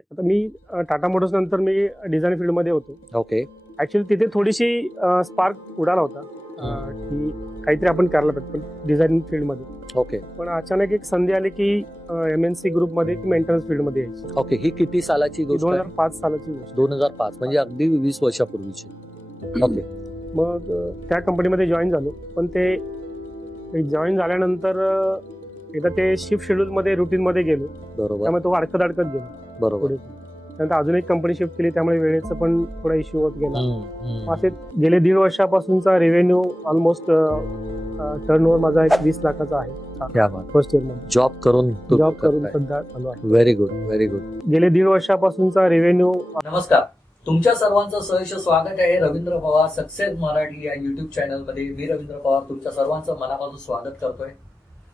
आता मी टाटा मोटर्स नंतर मी डिझाईन फील्ड मध्ये होतो. ओके. ऍक्च्युली तिथे थोडीशी स्पार्क उडाला होता की काहीतरी आपण करायला पाहिजे पण डिझाईन फील्ड मध्ये. ओके. पण अचानक एक संधी आली की MNC ग्रुप मध्ये की मेंटेनन्स फील्ड मध्ये यायची. ओके. ही किती सालाची गोष्ट आहे? 2005 सालाची गोष्ट. 2005 म्हणजे अगदी 20 वर्षापूर्वीची. ओके. मग त्या कंपनीमध्ये जॉईन झालो. पण ते जॉईन झाल्यानंतर एकदा ते शिफ्ट शेड्यूल मध्ये रुटीन मध्ये गेलो. बरोबर. त्यामुळे तो अडकत गेलो. बरोबर. त्यानंतर अजून एक कंपनी शिफ्ट केली त्यामुळे वेळेचा पण थोडा इश्यू होत गेला. असे गेले 1.5 वर्षापासूनचा रेव्हेन्यू ऑलमोस्ट टर्नओव्हर माझा 20 लाखाचा आहे फर्स्ट इयर मध्ये. जॉब करून सध्या चालू आहे. Very good, very good. गेले 1.5 वर्षापासूनचा रेव्हेन्यू. नमस्कार, तुमच्या सर्वांचं सहर्ष स्वागत आहे रवींद्र पवार सक्सेस मराठी या युट्यूब चॅनल मध्ये. मी रवींद्र पवार तुमच्या सर्वांचं मनापासून स्वागत करतोय.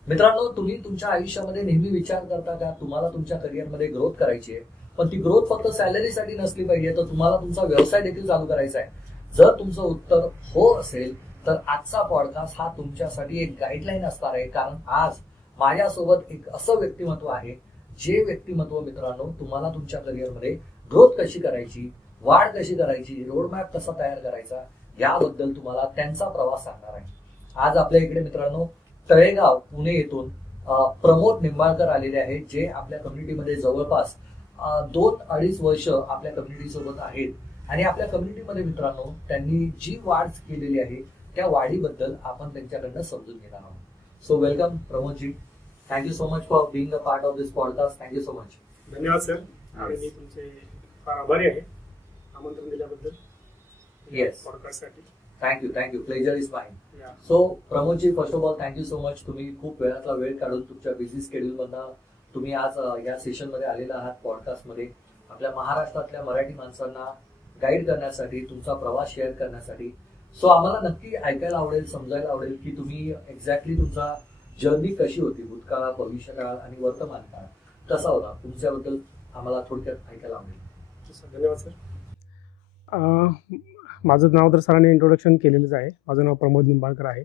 मित्रांनो, तुम्ही तुमच्या आयुष्यामध्ये नेहमी विचार करता का तुम्हाला तुमच्या करिअरमध्ये ग्रोथ करायची आहे, पण ती ग्रोथ फक्त सॅलरीसाठी नसली पाहिजे, तर तुम्हाला तुमचा व्यवसाय देखील चालू करायचा आहे. जर तुमचं उत्तर हो असेल तर आजचा पॉडकास्ट हा तुमच्यासाठी एक गाईडलाईन असणार आहे. कारण आज माझ्यासोबत एक असं व्यक्तिमत्व आहे जे व्यक्तिमत्व मित्रांनो तुम्हाला तुमच्या करिअरमध्ये ग्रोथ कशी करायची, वाढ कशी करायची, रोडमॅप कसा तयार करायचा याबद्दल तुम्हाला त्यांचा प्रवास सांगणार आहे. आज आपल्या इकडे मित्रांनो तळेगाव पुणे येथून प्रमोद निंबाळकर आलेले आहेत, जे आपल्या कम्युनिटीमध्ये जवळपास 2-2.5 वर्ष आपल्या कम्युनिटी सोबत आहेत. आणि आपल्या कम्युनिटीमध्ये मित्रांनो त्यांनी जी वाढ केलेली आहे त्या वाढीबद्दल आपण त्यांच्याकडनं समजून घेणार आहोत. So welcome Pramodji. Thank you so much for being a part of this podcast. Thank you so much. धन्यवाद सर. आणि मी तुमचे फार आभारी आहे आमंत्रण दिल्याबद्दल. येस, पॉडकास्टसाठी thank you. Pleasure is mine. So Pramodji, first of all thank you so much. तुम्ही खूप वेळातला वेळ काढून तुमच्या बिझी स्केड्यूल मधनं तुम्ही आज या सेशन मध्ये आलेला आहात पॉडकास्ट मध्ये. आपल्या महाराष्ट्रातल्या मराठी माणसांना गाईड करण्यासाठी, तुमचा प्रवास शेअर करण्यासाठी. सो आम्हाला नक्की ऐकायला आवडेल, समजायला आवडेल की तुम्ही एक्झॅक्टली तुमचा जर्नी कशी होती, भूतकाळ, भविष्यकाळ आणि वर्तमान काळ कसा होता, तुमच्याबद्दल आम्हाला थोडक्यात ऐकायला आवडेल. धन्यवाद सर. माझं नाव तर सरांनी इंट्रोडक्शन केलेलंच आहे. माझं नाव प्रमोद निंबाळकर आहे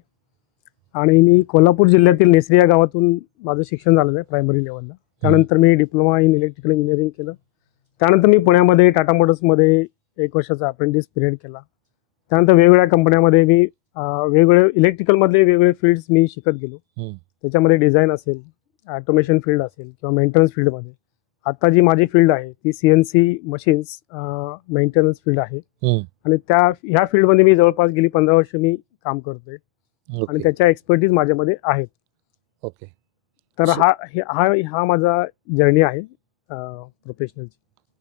आणि मी कोल्हापूर जिल्ह्यातील नेसरी या गावातून माझं शिक्षण झालेलं आहे प्रायमरी लेवलला. त्यानंतर मी डिप्लोमा इन इलेक्ट्रिकल इंजिनिअरिंग केलं. त्यानंतर मी पुण्यामध्ये टाटा मोटर्समध्ये 1 वर्षाचा अप्रेंटिस पिरियड केला. त्यानंतर वेगवेगळ्या कंपन्यामध्ये मी वेगवेगळे इलेक्ट्रिकलमधले वेगवेगळे फील्ड्स मी शिकत गेलो. त्याच्यामध्ये डिझाईन असेल, ऑटोमेशन फील्ड असेल किंवा मेंटेनन्स फील्डमध्ये. आता जी माझी फील्ड आहे ती CNC मशीन्स मेंटेनन्स फील्ड आहे. आणि ह्या फील्डमध्ये मी जवळपास गेली 15 वर्ष मी काम करतोय आणि त्याच्या एक्सपर्टीज माझ्यामध्ये आहेत. ओके. तर हा माझा जर्नी आहे प्रोफेशनलची.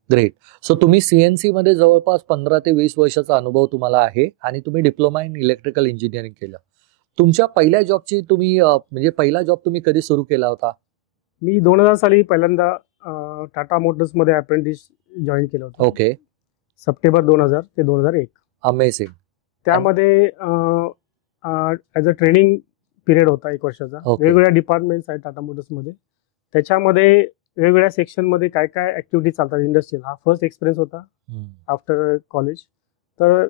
ग्रेट. सो तुम्ही CNC मध्ये जवळपास 15 ते 20 वर्षाचा अनुभव तुम्हाला आहे आणि तुम्ही डिप्लोमा इन इलेक्ट्रिकल इंजिनिअरिंग केलं. तुमच्या पहिल्या जॉबची तुम्ही म्हणजे पहिला जॉब तुम्ही कधी सुरू केला होता? मी 2000 साली पहिल्यांदा टाटा मोटर्स मध्ये अप्रेंटिस जॉईन केलं होतं. ओके. सप्टेंबर 2000 ते 2001. अमेझिंग. त्यामध्ये ऍज अ ट्रेनिंग पिरियड होता 1 वर्षाचा. वेगवेगळ्या डिपार्टमेंट्स आहेत टाटा मोटर्स मध्ये. त्याच्यामध्ये वेगवेगळ्या सेक्शन मध्ये काय काय ऍक्टिव्हिटी चालतात इंडस्ट्रियल. हा फर्स्ट एक्सपिरियन्स होता आफ्टर कॉलेज. तर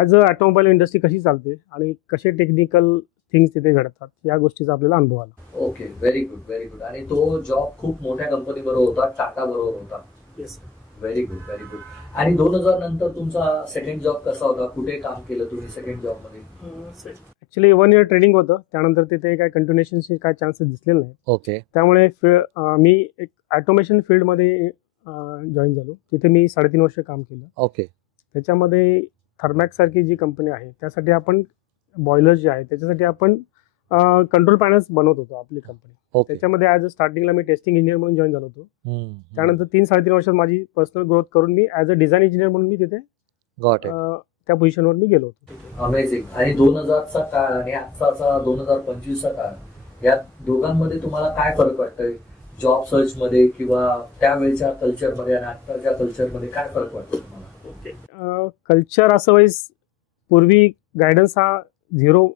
ऍज अ ऑटोमोबाईल इंडस्ट्री कशी चालते आणि कसे टेक्निकल थिंग्स तिथे घडतात या गोष्टीचा आपल्याला अनुभव आला. Okay, very good, very good. आणि तो जॉब खूप मोठ्या कंपनी बरोबर होता, टाटा बरोबर होता. Yes. Very good, very good. आणि 2000 नंतर तुमचा सेकंड जॉब कसा होता? कुठे काम केलं तुम्ही सेकंड जॉब मध्ये? ऍक्च्युली 1 इयर ट्रेनिंग होतं. त्यानंतर तिथे काय कंटिन्युएशनचे काय चान्सेस दिसलेले नाही. ओके. त्यामुळे मी एक ऑटोमेशन फील्ड मध्ये जॉईन झालो. तिथे मी 3.5 वर्ष काम केलं. ओके. त्याच्यामध्ये थर्मॅक्स सारखी जी कंपनी आहे त्यासाठी आपण बॉयलर जे आहे त्याच्यासाठी आपण कंट्रोल पॅनल्स बनवत होतो आपली कंपनी. त्याच्यामध्ये ऍज अ स्टार्टिंगला मी टेस्टिंग इंजिनियर म्हणून जॉईन झालो होतो. त्यानंतर 3-3.5 वर्षात माझी पर्सनल ग्रोथ करून मी ऍज अ डिझाईन इंजिनियर म्हणून मी तिथे त्या पोझिशनवर मी गेलो होतो. अमेझिंग. आणि 2000चा काळ आणि आजचा 2025चा काळ या दोघांमध्ये तुम्हाला काय फरक वाटतोय? जॉब सर्च मध्ये किंवा त्यावेळेच्या कल्चरमध्ये आणि आताच्या कल्चरमध्ये काय फरक वाटतो तुम्हाला? ओके. कल्चर असं वाईज पूर्वी गायडन्स हा 0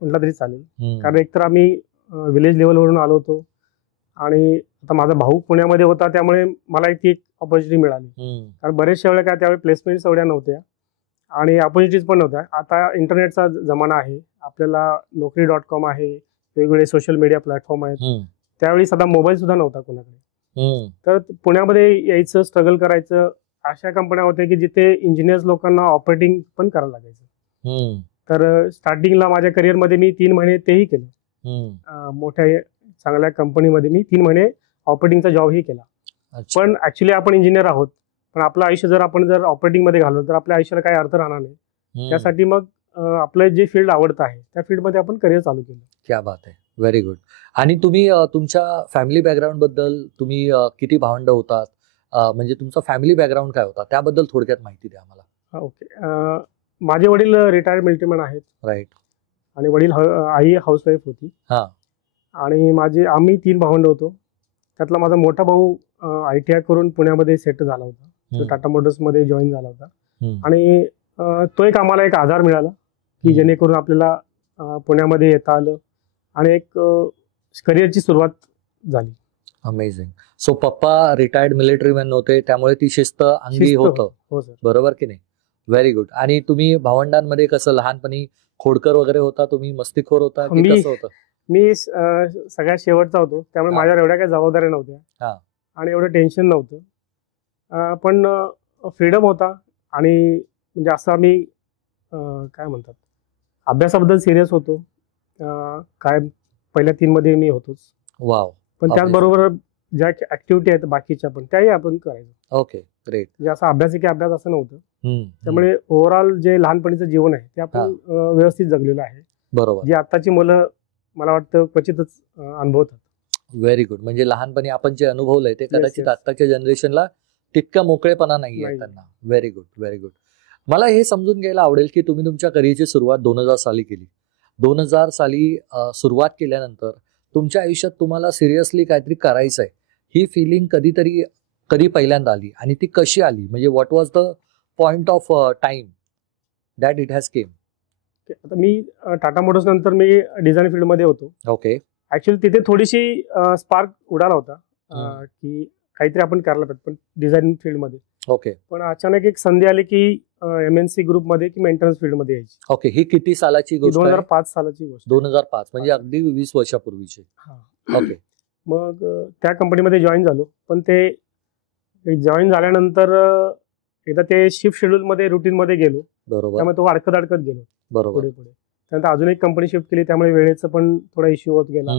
म्हटलं तरी चालेल. कारण एकतर आम्ही विलेज लेवलवरून आलो होतो आणि आता माझा भाऊ पुण्यामध्ये होता त्यामुळे मला एक ऑपॉर्च्युनिटी मिळाली. कारण बरेचशा वेळेला काय त्यावेळी प्लेसमेंट्स एवढ्या नव्हत्या आणि ऑपॉर्च्युनिटीज पण नव्हत्या. आता इंटरनेटचा जमाना आहे, आपल्याला Naukri.com आहे, वेगवेगळे सोशल मीडिया प्लॅटफॉर्म आहेत. त्यावेळी साधा मोबाईल सुद्धा नव्हता कोणाकडे. तर पुण्यामध्ये यायचं, स्ट्रगल करायचं. अशा कंपन्या होत्या की जिथे इंजिनियर्स लोकांना ऑपरेटिंग पण करायला लागायचं. तर स्टार्टिंगला माझ्या करिअरमध्ये मी 3 महिने तेही केलं. मोठ्या चांगल्या कंपनीमध्ये मी 3 महिने ऑपरेटिंगचा जॉबही केला. पण ऍक्च्युली आपण इंजिनियर आहोत, पण आपलं आयुष्य जर आपण ऑपरेटिंग मध्ये घालवलं तर आपल्या आयुष्याला काही अर्थ राहणार नाही. त्यासाठी मग आपलं जे फील्ड आवडतं आहे त्या फील्डमध्ये आपण करिअर चालू केलं. क्या बात आहे, व्हेरी गुड. आणि तुम्ही तुमच्या फॅमिली बॅकग्राऊंड बद्दल, तुम्ही किती भावंड होतात, म्हणजे तुमचा फॅमिली बॅकग्राऊंड काय होता त्याबद्दल थोडक्यात माहिती द्या आम्हाला. ओके. माझे वडील रिटायर्ड मिलिटरीमॅन आहेत. राईट. आणि आई हाऊसवाईफ होती. आणि आम्ही 3 भावंड होतो. त्यातला माझा मोठा भाऊ ITI करून पुण्यामध्ये सेट झाला होता. तो टाटा मोटर्स मध्ये जॉईन झाला होता. आणि तो एक आम्हाला एक आधार मिळाला की जेणेकरून आपल्याला पुण्यामध्ये येता आलं आणि एक करिअरची सुरुवात झाली. अमेझिंग. सो पप्पा रिटायर्ड मिलिटरीमॅन होते, त्यामुळे ती शिस्त अंगी होतं. हो सर. बरोबर की नाही? Very good. आणि तुम्ही भावंडांमध्ये कसं, लहानपणी खोडकर वगैरे होता, तुम्ही मस्तीखोर होता की कसं होतं? मी सगळ्यात शेवटचा होतो, त्यामुळे माझ्यावर एवढ्या काही जबाबदाऱ्या नव्हत्या आणि एवढं टेन्शन नव्हतं. पण फ्रीडम होता. आणि म्हणजे असं आम्ही काय म्हणतात, अभ्यासाबद्दल सिरियस होतो. काय पहिल्या 3 मध्ये मी होतोच. वाव. पण त्याचबरोबर ज्या ऍक्टिव्हिटी आहेत बाकीच्या पण त्याही आपण करायचो. Okay, great. म्हणजे असं अभ्यास की अभ्यास असं नव्हतं. त्यामुळे ओव्हरऑल जे लहानपणीचं जीवन आहे ते आपण व्यवस्थित जगलेलं आहे. बरोबर. जी आताची मुलं मला वाटतं क्वचितच अनुभवतात. Very good. म्हणजे लहानपणी आपण जे अनुभवलंय ते कदाचित आताच्या जनरेशनला तितका मोकळेपणा नाहीये त्यांना. Very good, very good. मला हे समजून घ्यायला आवडेल की तुम्ही तुमच्या करिअरची सुरुवात 2000 साली केली. 2000 साली सुरुवात केल्यानंतर तुमच्या आयुष्यात तुम्हाला सिरियसली काहीतरी करायचंय ही फिलिंग कधी पहिल्यांदा आली आणि ती कशी आली? म्हणजे what was the point of time that it has came? आता मी टाटा मोटर्स नंतर मी डिझाईन फील्ड मध्ये होतो. ओके. ऍक्च्युअली तिथे थोडीशी स्पार्क उडाला होता की काहीतरी आपण करायला पाहिजे, पण डिझाईन फील्ड मध्ये. ओके. पण अचानक एक संधी आली की MNC ग्रुप मध्ये की मेंटेनन्स फील्ड मध्ये यायची. ओके. ही किती सालाची गोष्ट? 2005 सालाची गोष्ट. 2005 म्हणजे अगदी 20 वर्षापूर्वीची. ओके. मग त्या कंपनीमध्ये जॉईन झालो. पण ते जॉईन झाल्यानंतर एकदा ते शिफ्ट शेड्यूल मध्ये रुटीन मध्ये गेलो. बरोबर. त्यामुळे तो अडकत गेलो. बरोबर. पुढे त्यानंतर अजून एक कंपनी शिफ्ट केली, त्यामुळे वेळेचं पण थोडा इश्यू होत गेला.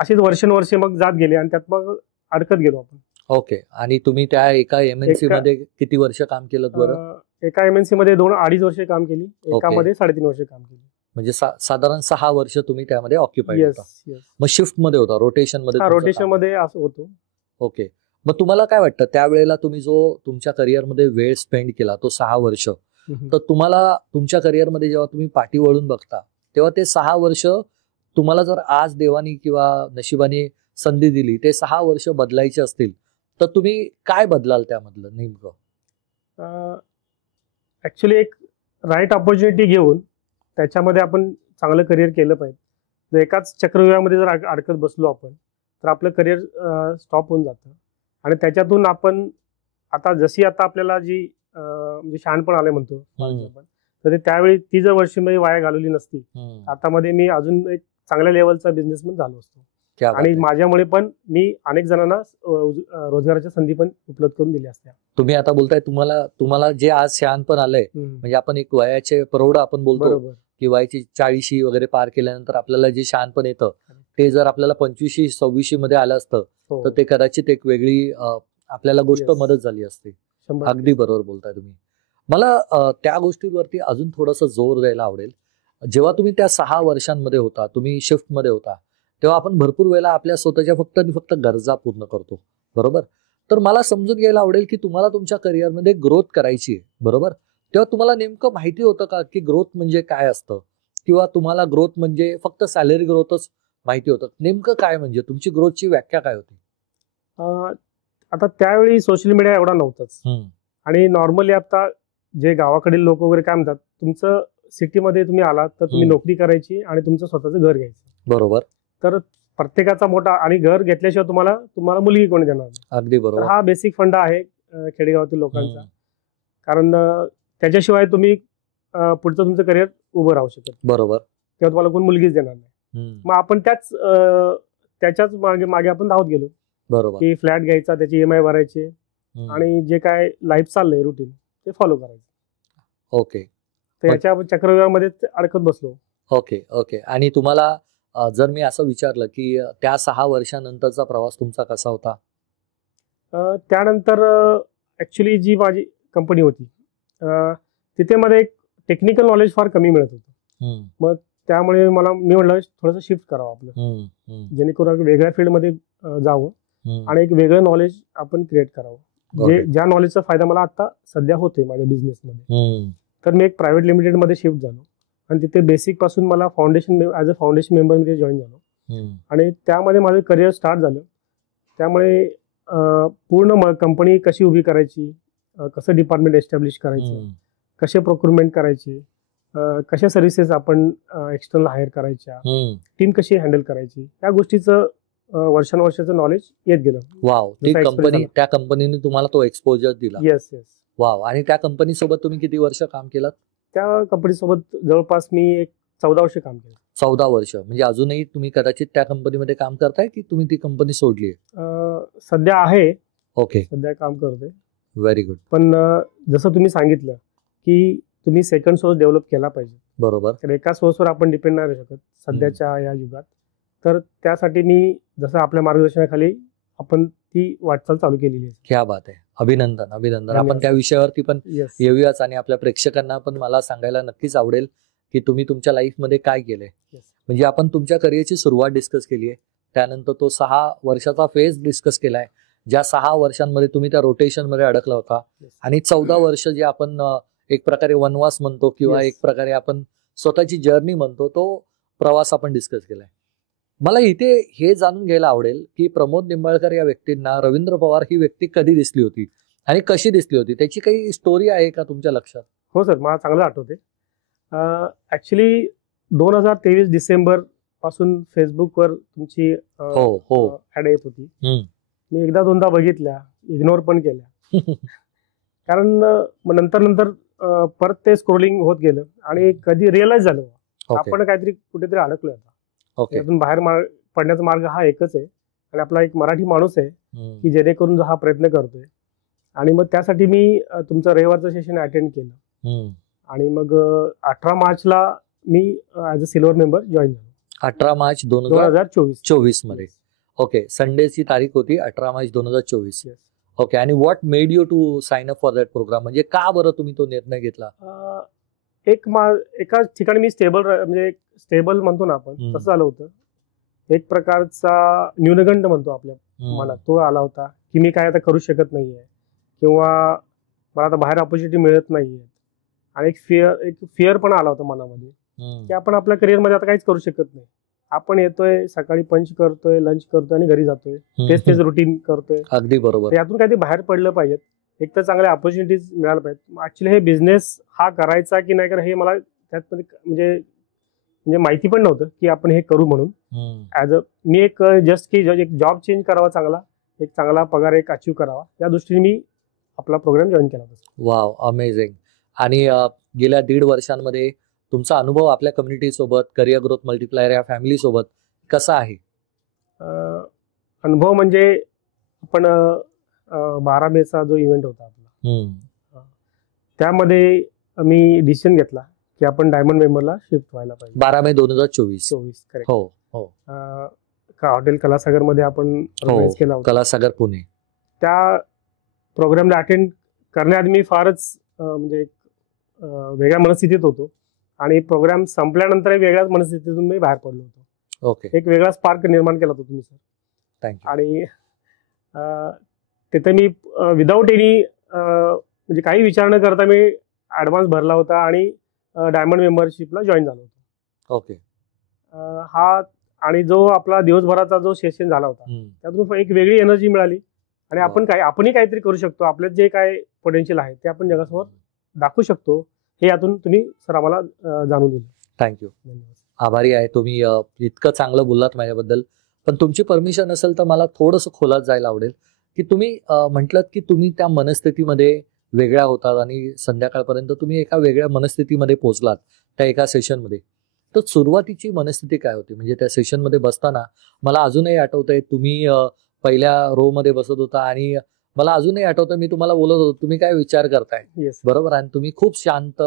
असेच वर्षानुवर्षे मग जात गेले आणि त्यात मग अडकत गेलो आपण. ओके. आणि तुम्ही त्या एका MNC मध्ये किती वर्ष काम केलं बरं? एका MNC मध्ये 2-2.5 वर्ष काम केली, एकामध्ये 3.5 वर्ष काम केली. म्हणजे साधारण 6 वर्ष तुम्ही त्यामध्ये ऑक्युपाईड होता. मग शिफ्ट मध्ये होता, रोटेशन मध्ये? रोटेशन मध्ये असं होतो. ओके. मग तुम्हाला काय वाटतं त्यावेळेला तुम्ही जो तुमच्या करिअरमध्ये वेळ स्पेंड केला तो 6 वर्ष, तर तुम्हाला तुमच्या करिअरमध्ये जेव्हा तुम्ही पाठी वळून बघता तेव्हा ते 6 वर्ष तुम्हाला जर आज देवानी किंवा नशिबाने संधी दिली ते 6 वर्ष बदलायचे असतील तर तुम्ही काय बदलाल त्यामधलं नेमकं? ऍक्च्युली एक राईट ऑपॉर्च्युनिटी घेऊन त्याच्यामध्ये आपण चांगलं करिअर केलं पाहिजे. जर एकाच चक्रव्यूहामध्ये जर अडकत बसलो आपण तर आपलं करिअर स्टॉप होऊन जातं. आणि त्याच्यातून आपण आता आपल्याला जी म्हणजे शहाणपण आले म्हणतो, तर ते त्यावेळी ती जर वर्ष मी वाया घालवली नसती आता मध्ये मी अजून एक चांगल्या लेवलचा बिझनेसमॅन झालो असतो. आणि माझ्यामुळे पण मी अनेक जणांना रोजगाराच्या संधी पण उपलब्ध करून दिल्या असत्या. तुम्ही आता बोलताय तुम्हाला जे आज शहाणपण आलंय, म्हणजे आपण एक वयाचे प्रौढ आपण बोलतो की वयाची 40 वगैरे पार केल्यानंतर आपल्याला जे शहाणपण येतं ते जर आपल्याला 25-26 मध्ये आलं असतं तर ते कदाचित एक वेगळी आपल्याला गोष्ट मदत झाली असते. अगदी बरोबर बोलताय तुम्ही. मला त्या गोष्टीवरती अजून थोडंसं जोर द्यायला आवडेल. जेव्हा तुम्ही त्या 6 वर्षांमध्ये होता, तुम्ही शिफ्ट मध्ये होता, तेव्हा आपण भरपूर वेळेला आपल्या स्वतःच्या फक्त गरजा पूर्ण करतो, बरोबर? तर मला समजून घ्यायला आवडेल की तुम्हाला तुमच्या करिअरमध्ये ग्रोथ करायची आहे, बरोबर? तेव्हा तुम्हाला नेमकं माहिती होतं का की ग्रोथ म्हणजे काय असतं, किंवा तुम्हाला ग्रोथ म्हणजे फक्त सॅलरी ग्रोथच माहिती होतं? नेमकं काय म्हणजे तुमची ग्रोथची व्याख्या काय होती? आता त्यावेळी सोशल मीडिया एवढा नव्हताच. आणि नॉर्मली आता जे गावाकडील लोक वगैरे काय म्हणतात, तुमचं सिटीमध्ये तुम्ही आलात तर तुम्ही नोकरी करायची आणि तुमचं स्वतःचं घर घ्यायचं, बरोबर? तर प्रत्येकाचा मोठा, आणि घर घेतल्याशिवाय तुम्हाला मुलगी कोणी देणार? अगदी बरोबर. हा बेसिक फंडा आहे खेडेगावातील लोकांचा. कारण त्याच्याशिवाय तुम्ही पुढचं तुमचं करिअर उभं राहू शकत, बरोबर? तेव्हा तुम्हाला कोण मुलगीच देणार नाही. मग आपण त्याच्याच मागे आपण धावत गेलो. बरोबर. की फ्लॅट घ्यायचा, त्याची EMI भरायचे आणि जे काय लाईफ चाललंय रुटीन ते फॉलो करायचं. ओके तर याच्या चक्रव्यूहामध्ये अडकत बसलो. Okay okay. आणि तुम्हाला जर मी असं विचारलं की त्या 6 वर्षानंतरचा प्रवास तुमचा कसा होता? त्यानंतर ऍक्च्युली जी माझी कंपनी होती तिथे मला एक टेक्निकल नॉलेज फार कमी मिळत होतं. त्यामुळे मी म्हटलं थोडंसं शिफ्ट करावं आपलं, जेणेकरून वेगळ्या फील्डमध्ये जावं आणि एक वेगळं नॉलेज आपण क्रिएट करावं. ज्या नॉलेजचा फायदा मला आता सध्या होतोय माझ्या बिझनेसमध्ये. तर मी एक प्रायव्हेट लिमिटेडमध्ये शिफ्ट झालो आणि तिथे बेसिक पासून मला foundation as a foundation member मध्ये जॉईन झालो आणि त्यामध्ये माझं करिअर स्टार्ट झालं. त्यामुळे पूर्ण कंपनी कशी उभी करायची, कसं डिपार्टमेंट एस्टॅब्लिश करायचं, कसे प्रोक्युरमेंट करायचे, कशा सर्व्हिसेस आपण एक्सटर्नल हायर करायच्या, टीम कशी हँडल करायची, या गोष्टीचं वर्षानुवर्षाचं नॉलेज येत गेलं. वाव. त्या कंपनीने तुम्हाला तो एक्सपोजर दिला. Yes yes. वाव. आणि त्या कंपनी सोबत तुम्ही किती वर्ष काम केलं? त्या कंपनी सोबत जवळपास मी एक 14 वर्ष काम केलं. 14 वर्ष. म्हणजे अजूनही तुम्ही कदाचित त्या कंपनीमध्ये काम करताय की तुम्ही ती कंपनी सोडली? सध्या आहे. ओके. सध्या काम करतोय. Very good. पण जसं तुम्ही सांगितलं की तुम्ही सेकंड सोर्स डेव्हलप केला पाहिजे. बरोबर. तर एका सोर्सवर आपण डिपेंड नाही राहू शकत सध्याच्या या युगात. तर त्यासाठी मी जसं आपल्या मार्गदर्शनाखाली आपण ती वाटचाल चालू केलेली आहे. क्या बात आहे. अभिनंदन अभिनंदन. आपण त्या विषयावरती पण येऊयाच आणि आपल्या प्रेक्षकांना पण मला सांगायला नक्कीच आवडेल की तुम्ही तुमच्या लाईफमध्ये काय केलंय. म्हणजे आपण तुमच्या करिअरची सुरुवात डिस्कस केली आहे, त्यानंतर तो 6 वर्षाचा फेज डिस्कस केलाय, ज्या 6 वर्षांमध्ये तुम्ही त्या रोटेशन मध्ये अडकला होता आणि 14 वर्ष जे आपण एक प्रकारे वनवास म्हणतो किंवा एक प्रकारे आपण स्वतःची जर्नी म्हणतो, तो प्रवास आपण डिस्कस केलाय. मला इथे हे जाणून घ्यायला आवडेल की प्रमोद निंबाळकर या व्यक्तींना रवींद्र पवार ही व्यक्ती कधी दिसली होती आणि कशी दिसली होती, त्याची काही स्टोरी आहे का तुमच्या लक्षात? हो सर, मला चांगलं आठवते. ऍक्च्युली 2023 डिसेंबर पासून फेसबुकवर तुमची ऍड येत होती. मी एकदा दोनदा बघितल्या, इग्नोर पण केल्या. कारण नंतर परत ते स्क्रोलिंग होत गेलं आणि कधी रिअलाइज झालं आपण काहीतरी कुठेतरी अडकलोय. यातून बाहेर पडण्याचा मार्ग हा एकच आहे आणि आपला एक मराठी माणूस आहे की जेणेकरून हा प्रयत्न करतोय. आणि मग त्यासाठी मी तुमचं रविवारचं सेशन अटेंड केलं आणि मग 18 मार्चला मी as a silver member join झालो. 18 मार्च 2024 मध्ये. ओके. संडेची तारीख होती 18 मार्च 2024. ओके. आणि what made you to sign up for that program, म्हणजे का बरं तुम्ही तो निर्णय घेतला? एका ठिकाणी मी म्हणजे स्टेबल म्हणतो ना आपण, तसं झालं होतं. एक प्रकारचा न्यूनगंड म्हणतो आपल्या मनात, तो आला होता की मी काय आता करू शकत नाहीये किंवा मला आता बाहेर ऑपॉर्च्युनिटी मिळत नाहीये. आणि एक फिअर पण आला होता मनामध्ये की आपण आपल्या करिअरमध्ये आता काहीच करू शकत नाही. आपण येतोय, सकाळी पंच करतोय, लंच करतोय आणि घरी जातोय, तेच रुटीन करतोय. अगदी बरोबर. यातून काहीतरी बाहेर पडलं पाहिजे, एक तर चांगल्या ऑपॉर्च्युनिटीज मिळायला पाहिजेत. ऍक्च्युली हे बिझनेस हा करायचा की नाही करायचा हे मला त्यात म्हणजे माहिती पण नव्हतं की आपण हे करू म्हणून. मी एक जस्ट की एक जॉब चेंज करावा, चांगला एक चांगला पगार एक अचीव करावा, या दृष्टीने मी आपला प्रोग्राम जॉईन केला होता. Wow, amazing. आणि गेल्या 1.5 वर्षांमध्ये तुमचा अनुभव आपल्या कम्युनिटी सोबत, करिअर ग्रोथ मल्टिप्लायर या फॅमिली सोबत कसा आहे? अनुभव म्हणजे आपण 12 मेचा जो इव्हेंट होता आपला, त्यामध्ये मी डिसिजन घेतला की आपण डायमंड मेंबरला शिफ्ट व्हायला पाहिजे. 12 मे 2024. करेक्ट. हो हो. हॉटेल कलासागर मध्ये आपण ऑर्गनाइज केला होता. कलासागर पुणे. त्या प्रोग्रामला अटेंड करण्याआधी मी फारच म्हणजे वेगळ्या मनस्थितीत होतो आणि प्रोग्राम संपल्यानंतर वेगळ्याच मनस्थितीतून मी बाहेर पडलो होतो. ओके. एक वेगळा स्पार्क निर्माण केला होता तुम्ही सर. थँक्यू. आणि तिथे मी विदाऊट एनी म्हणजे काही विचार न करता मी ऍडव्हान्स भरला होता आणि डायमंड मेंबरशिपला जॉईन झालो होतो. ओके. हा आणि जो आपला दिवसभराचा जो सेशन झाला होता त्यातून एक वेगळी एनर्जी मिळाली आणि आपणही काहीतरी करू शकतो, आपल्यात जे काय पोटेन्शियल आहे ते आपण जगासमोर दाखवू शकतो, हे यातून तुम्ही सर आम्हाला जाणून दिलं. थँक्यू. आभारी आहे. तुम्ही इतकं चांगलं बोललात माझ्याबद्दल. पण तुमची परमिशन असेल तर मला थोडंसं खोलात जायला आवडेल की तुम्ही म्हटलं की तुम्ही त्या मनस्थितीमध्ये वेगळ्या होतात आणि संध्याकाळपर्यंत तुम्ही एका वेगळ्या मनस्थितीमध्ये पोहोचलात त्या एका सेशनमध्ये. तर सुरुवातीची मनस्थिती काय होती? म्हणजे त्या सेशनमध्ये बसताना मला अजूनही आठवतंय, तुम्ही पहिल्या रो मध्ये बसत होता आणि मला अजूनही आठवतं मी तुम्हाला बोलत होतो तुम्ही काय विचार करताय, येस. बरोबर, आणि तुम्ही खूप शांत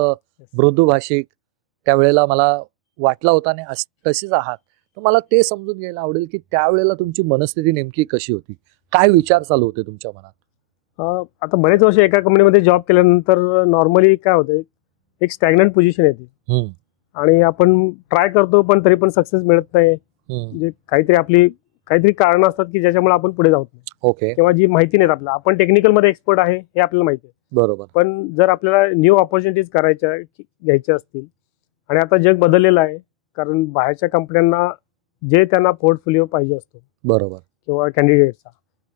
मृदुभाषिक त्यावेळेला मला वाटला होता आणि तसेच आहात. तर मला ते समजून घ्यायला आवडेल की त्यावेळेला तुमची मनस्थिती नेमकी कशी होती, काय विचार चालू होते तुमच्या मनात? आता बरेच वर्ष एका कंपनीमध्ये जॉब केल्यानंतर नॉर्मली काय होतं, एक स्टॅग्नंट पोझिशन येते आणि आपण ट्राय करतो पण तरी पण सक्सेस मिळत नाही. म्हणजे काहीतरी कारण असतात की ज्याच्यामुळे आपण पुढे जात नाही. ओके, किंवा जी माहिती नाहीत आपल्याला, आपण टेक्निकल मध्ये एक्सपर्ट आहे हे आपल्याला माहिती आहे, बरोबर. पण जर आपल्याला न्यू ऑपॉर्च्युनिटीज घ्यायच्या असतील, आणि आता जग बदललेलं आहे, कारण बाहेरच्या कंपन्यांना जे त्यांना पोर्टफोलिओ पाहिजे असतो, बरोबर, किंवा कॅन्डिडेटचा,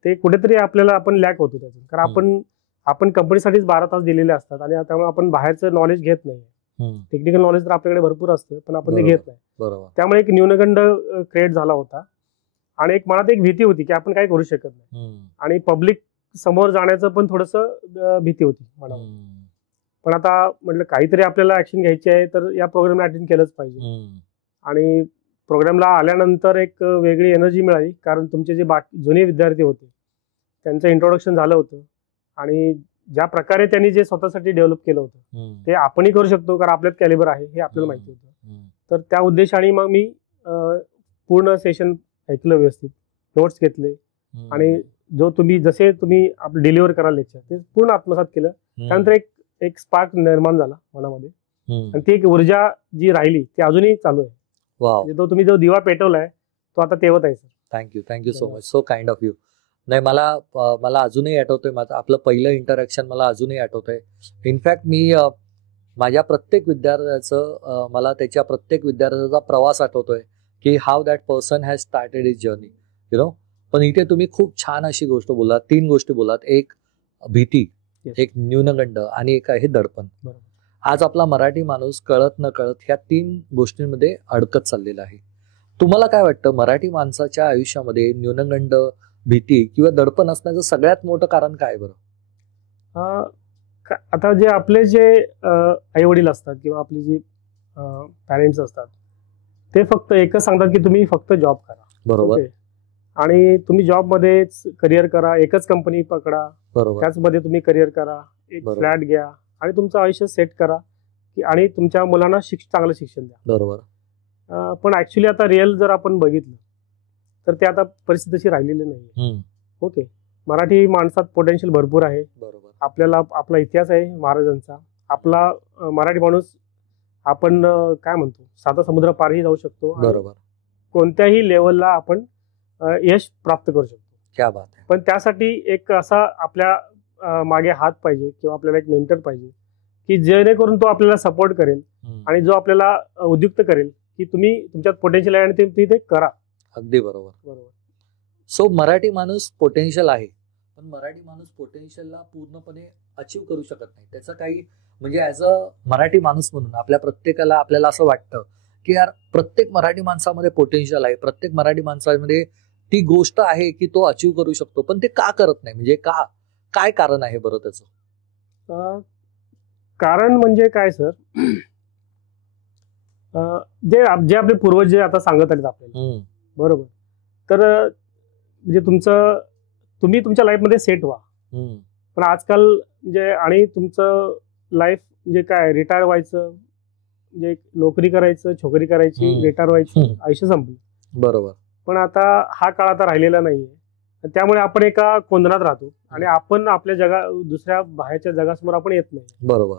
ते कुठेतरी आपल्याला आपण लॅक होतो त्यातून. कारण आपण कंपनीसाठीच 12 तास दिलेले असतात आणि त्यामुळे आपण बाहेरचं नॉलेज घेत नाही. टेक्निकल नॉलेज तर आपल्याकडे भरपूर असतं पण आपण ते घेत नाही. बरोबर. त्यामुळे एक न्यूनगंड क्रिएट झाला होता आणि एक मनात एक भीती होती की आपण काही करू शकत नाही, आणि पब्लिक समोर जाण्याचं पण थोडस भीती होती मनामध्ये. पण आता म्हटलं काहीतरी आपल्याला ऍक्शन घ्यायची आहे तर या प्रोग्रामला अटेंड केलंच पाहिजे. आणि प्रोग्रामला आल्यानंतर एक वेगळी एनर्जी मिळाली, कारण तुमचे जे बाकी जुने विद्यार्थी होते त्यांचं इंट्रोडक्शन झालं होतं आणि ज्या प्रकारे त्यांनी जे स्वतःसाठी डेव्हलप केलं होतं ते आपणही करू शकतो, कारण आपल्यात कॅलिबर आहे हे आपल्याला माहिती होतं. तर त्या उद्देशाने मग मी पूर्ण सेशन ऐकलं, व्यवस्थित नोट्स घेतले आणि जसे तुम्ही डिलिव्हर कराल लेक्चर ते पूर्ण आत्मसात केलं. त्यानंतर एक स्पार्क निर्माण झाला मनामध्ये आणि ती एक ऊर्जा जी राहिली ती अजूनही चालू आहे. म्हणजे तुम्ही जो दिवा पेटवलाय तो आता तेवत आहे. Sir, thank you so much, so kind of you. नाही, मला अजूनही आठवतंय, माझं आपलं पहिलं इंटरॅक्शन मला अजूनही आठवतंय. इनफॅक्ट मी माझ्या प्रत्येक विद्यार्थ्याचं मला त्याच्या प्रत्येक विद्यार्थ्याचा प्रवास आठवतोय की how that person has started his journey, you know. पण इथे तुम्ही खूप छान अशी गोष्ट बोललात, 3 गोष्टी बोललात. एक भीती, एक न्यूनगंड आणि एक आहे दडपण. आज आपला मराठी माणूस कळत न कळत ह्या 3 गोष्टींमध्ये अडकत चाललेला आहे. तुम्हाला काय वाटतं, मराठी माणसाच्या आयुष्यामध्ये न्यूनगंड, भीती किंवा दडपण असण्याचं सगळ्यात मोठं कारण काय बरं? आता जे आई वडील असतात किंवा आपले जे पॅरेंट्स असतात ते फक्त एकच सांगतात की तुम्ही फक्त जॉब करा, बरोबर, आणि तुम्ही जॉबमध्येच करिअर करा, एकच कंपनी पकडा, बरोबर, त्याचमध्ये तुम्ही करिअर करा, एक फ्लॅट घ्या आणि तुमचं आयुष्य सेट करा आणि तुमच्या मुलांना चांगलं शिक्षण द्या, बरोबर. पण ऍक्च्युली आता रिअल जर आपण बघितलं तर ते आता परिस्थिती तशी राहिलेली नाही. ओके, मराठी माणसात पोटेन्शियल भरपूर आहे. बरोबर. आपला इतिहास आहे महाराजांचा. आपला मराठी माणूस आपण काय म्हणतो, 7 समुद्र पारही जाऊ शकतो, बरोबर, कोणत्याही लेवलला आपण यश प्राप्त करू शकतो. क्या बात आहे. पण त्यासाठी एक असा आपल्या मागे हात पाहिजे किंवा आपल्याला एक मेंटर पाहिजे की जेणेकरून तो आपल्याला सपोर्ट करेल आणि जो आपल्याला उद्युक्त करेल की तुम्ही तुमच्यात पोटेन्शियल आहे आणि तुम्ही ते करा. अगदी बरोबर. सो मराठी माणूस पोटेन्शियल आहे, पण मराठी माणूस पोटेन्शियलला पूर्णपणे अचीव करू शकत नाही. त्याचं काही म्हणजे ऍज अ मराठी माणूस म्हणून आपल्याला असं वाटतं की यार प्रत्येक मराठी माणसामध्ये पोटेन्शियल आहे, प्रत्येक मराठी माणसामध्ये ती गोष्ट आहे की तो अचीव करू शकतो, पण ते का करत नाही? म्हणजे काय कारण आहे बरं त्याचं? कारण म्हणजे काय सर, जे आपले पूर्वज जे आता सांगत आलेत आपल्याला, बरोबर, तर म्हणजे तुम्ही तुमच्या लाईफमध्ये सेट व्हा. पण आजकाल म्हणजे आणि तुमचं लाईफ म्हणजे काय, रिटायर व्हायचं, म्हणजे नोकरी करायचं, छोकरी करायची, रिटायर व्हायचं, आयुष्य संपलं, बरोबर. पण आता हा काळ आता राहिलेला नाहीये. त्यामुळे आपण एका कोंदणात राहतो आणि आपण आपल्या दुसऱ्या बाहेरच्या जगासमोर आपण येत नाही. बरोबर.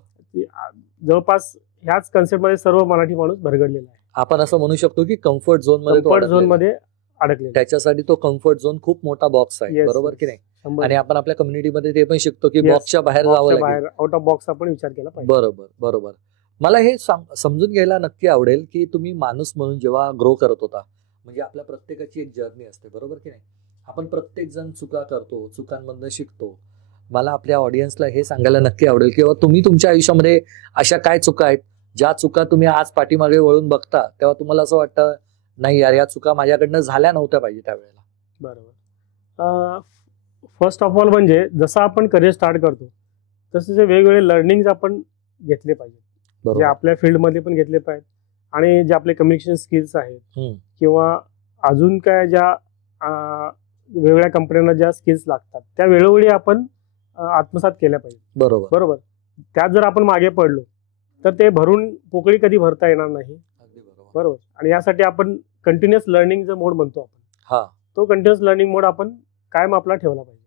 जवळपास ह्याच कन्सेप्ट मध्ये सर्व मराठी माणूस भरगडलेला आहे. आपण असं म्हणू शकतो की कम्फर्ट झोन मध्ये अडकले. त्याच्यासाठी तो कम्फर्ट झोन खूप मोठा बॉक्स आहे, बरोबर की नाही? आणि आपण आपल्या कम्युनिटीमध्ये ते पण शिकतो की बॉक्सच्या बाहेर जावं लागेल, आउट ऑफ बॉक्स आपण विचार केला पाहिजे. बरोबर. मला हे समजून घ्यायला नक्की आवडेल की तुम्ही माणूस म्हणून जेव्हा ग्रो करत होता, म्हणजे आपल्या प्रत्येकाची एक जर्नी असते, बरोबर की नाही? आपण प्रत्येक जण चुका करतो, चुकांमधनं शिकतो. मला आपल्या ऑडियन्सला हे सांगायला नक्की आवडेल की तुम्ही तुमच्या आयुष्यामध्ये अशा काय चुका आहेत ज्या चुका तुम्ही आज पाठीमागे वळून बघता तेव्हा तुम्हाला असं वाटतं नाही यार, या चुका माझ्याकडनं झाल्या नव्हत्या पाहिजे त्यावेळेला? बरोबर. फर्स्ट ऑफ ऑल म्हणजे जसं आपण करिअर स्टार्ट करतो तसे वेगवेगळे लर्निंग आपण घेतले पाहिजे, जे आपल्या फील्डमध्ये पण घेतले पाहिजे आणि जे आपले कम्युनिकेशन स्किल्स आहेत किंवा अजून काय ज्या वेगवेगळ्या कंपन्यांना ज्या स्किल्स लागतात त्या वेळोवेळी आपण आत्मसात केल्या पाहिजे. बरोबर. बरोबर. त्यात जर आपण मागे पडलो तर ते भरून पोकळी कधी भरता येणार नाही. अगदी बरोबर. बरोबर. आणि यासाठी आपण कंटिन्युअस लर्निंगचा मोड म्हणतो आपण, हा, तो कंटिन्युअस लर्निंग मोड आपण कायम आपला ठेवला पाहिजे.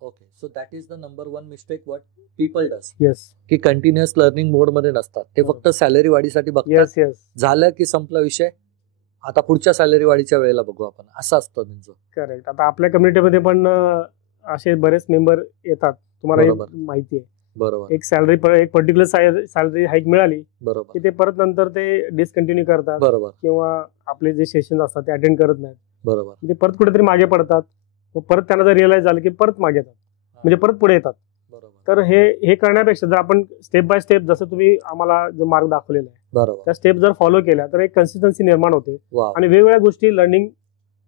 Okay. So that is the number one mistake what people does, yes की कंटिन्युअस लर्निंग मोड मध्ये नसतात. ते फक्त सॅलरी वाढीसाठी बघतात. येस येस झालं की संपला विषय, आता पुढच्या सॅलरी वाढीच्या वेळेला बघू आपण, असं असतं त्यांचं. करेक्ट. आता आपल्या कम्युनिटीमध्ये पण असे बरेच मेंबर येतात, तुम्हाला बरोबर. माहिती आहे. बरोबर. एक एक पर्टिक्युलर सॅलरी हाईक मिळाली बरोबर. की ते परत नंतर ते डिसकंटिन्यू करतात बरोबर. किंवा आपले जे सेशन असतात ते अटेंड करत नाहीत. बरोबर. ते परत कुठेतरी मागे पडतात. मग परत त्यांना जर रिअलाइज झालं की परत मागे येतात, म्हणजे परत पुढे येतात. बरोबर. तर हे करण्यापेक्षा जर आपण स्टेप बाय स्टेप, जसं तुम्ही आम्हाला जो मार्ग दाखवलेला आहे बरोबर. त्या स्टेप जर फॉलो केल्या तर एक कन्सिस्टन्सी निर्माण होते वाव. आणि वेगवेगळ्या गोष्टी लर्निंग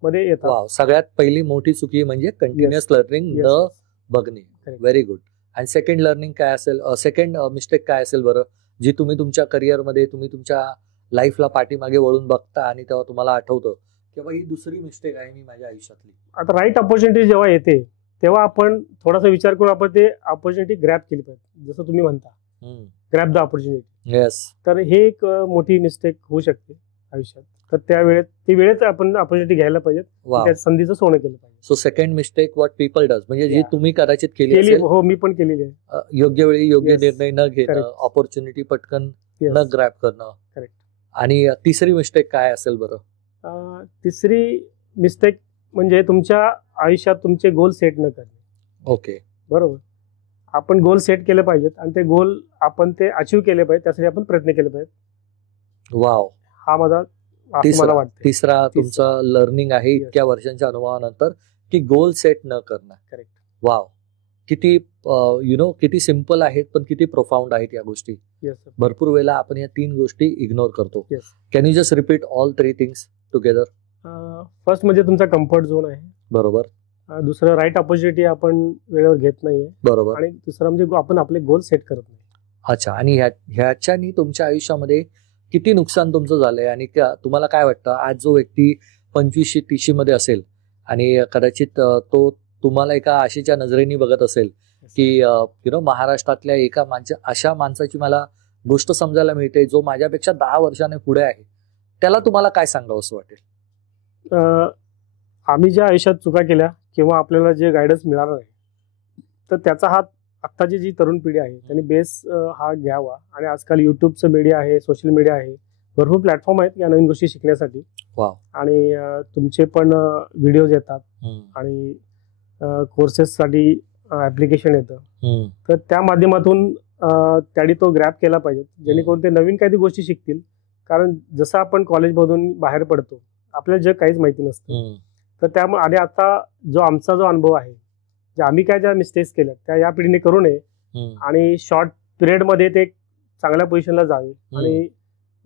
मध्ये येतात. वाव. सगळ्यात पहिली मोठी चुकी म्हणजे कंटिन्युअस लर्निंग Yes. न बघणे. Correct. Very good. आणि सेकंड लर्निंग काय असेल, सेकंड मिस्टेक काय असेल बरं, जी तुम्ही तुमच्या करिअरमध्ये, तुम्ही तुमच्या लाईफला पाठीमागे वळून बघता आणि तेव्हा तुम्हाला आठवतं की बाबा ही दुसरी मिस्टेक आहे मी माझ्या आयुष्यातली. आता राईट ऑपॉर्च्युनिटी जेव्हा येते तेव्हा आपण थोडासा विचार करून आपण ते ऑपॉर्च्युनिटी ग्रॅब केली पाहिजे, जसं तुम्ही म्हणता ग्रॅब द ऑपॉर्च्युनिटी. येस. तर हे एक मोठी मिस्टेक होऊ शकते आयुष्यात. तर त्या वेळेत आपण ऑपॉर्च्युनिटी घ्यायला पाहिजे, वाव. त्या संधीचं सोनं केलं पाहिजे. So second mistake what people does, म्हणजे जी Yeah. तुम्ही कदाचित केली केली. असेल, हो, मी पण केलेली आहे. योग्य वेळी योग्य Yes. निर्णय न घेणं, Correct. ऑपॉर्च्युनिटी पटकन Yes. न ग्रॅब करणं. Correct. आणि तिसरी मिस्टेक काय असेल बरं? तिसरी मिस्टेक म्हणजे तुमच्या आयुष्यात तुमचे गोल सेट न करणे. ओके. बरोबर. आपण गोल सेट केले पाहिजेत आणि ते गोल आपण ते अचीव केले पाहिजे, त्यासाठी आपण प्रयत्न केले पाहिजेत. वाव. हा माझा असं मला वाटतं. तिसरा तुमचं लर्निंग आहे Yes. इतक्या वर्षांच्या अनुभवानंतर, की गोल सेट न करणं. करेक्ट. वाव. किती किती सिम्पल आहेत पण किती प्रोफाउंड आहेत या गोष्टी. येस भरपूर वेळेला आपण या 3 गोष्टी इग्नोर करतो. Yes. Can you just repeat all 3 things together? First म्हणजे तुमचा कम्फर्ट झोन आहे. बरोबर. दुसरं राईट ऑपॉर्च्युनिटी आपण वेळेवर घेत नाहीये. बरोबर. आणि दुसरं म्हणजे आपण आपले गोल सेट करत नाही. अच्छा. आणि ह्याच्यानी तुमच्या आयुष्यामध्ये किती नुकसान तुमचं झालंय आणि तुम्हाला काय वाटतं, आज जो व्यक्ती 25-30 मध्ये असेल आणि कदाचित तो तुम्हाला एका आशेच्या नजरेने बघत असेल की महाराष्ट्रातल्या एका अशा माणसाची मला गोष्ट समजायला मिळते जो माझ्यापेक्षा 10 वर्षाने पुढे आहे, त्याला तुम्हाला काय सांगावं असं वाटेल? आम्ही ज्या आयुष्यात चुका केल्या किंवा आपल्याला जे गायडन्स मिळालं नाही, तर त्याचा हात आत्ताची जी तरुण पिढी आहे त्यांनी बेस हा घ्यावा. आणि आजकाल युट्यूबचं मीडिया आहे, सोशल मीडिया आहे, भरपूर प्लॅटफॉर्म आहेत या नवीन गोष्टी शिकण्यासाठी. वाव. आणि तुमचे पण व्हिडिओज येतात आणि कोर्सेससाठी ऍप्लिकेशन येतं. तर त्या माध्यमातून त्यांनी तो ग्रॅब केला पाहिजे, जेणेकरून ते नवीन काही गोष्टी शिकतील. कारण जसं आपण कॉलेजमधून बाहेर पडतो आपल्याला जग काहीच माहिती नसतं. तर त्यामुळे आणि आता आमचा जो अनुभव आहे, जे आम्ही काय ज्या मिस्टेक्स केल्या त्या या पिढीने करू नये आणि शॉर्ट पिरियडमध्ये ते चांगल्या पोझिशनला जावे. आणि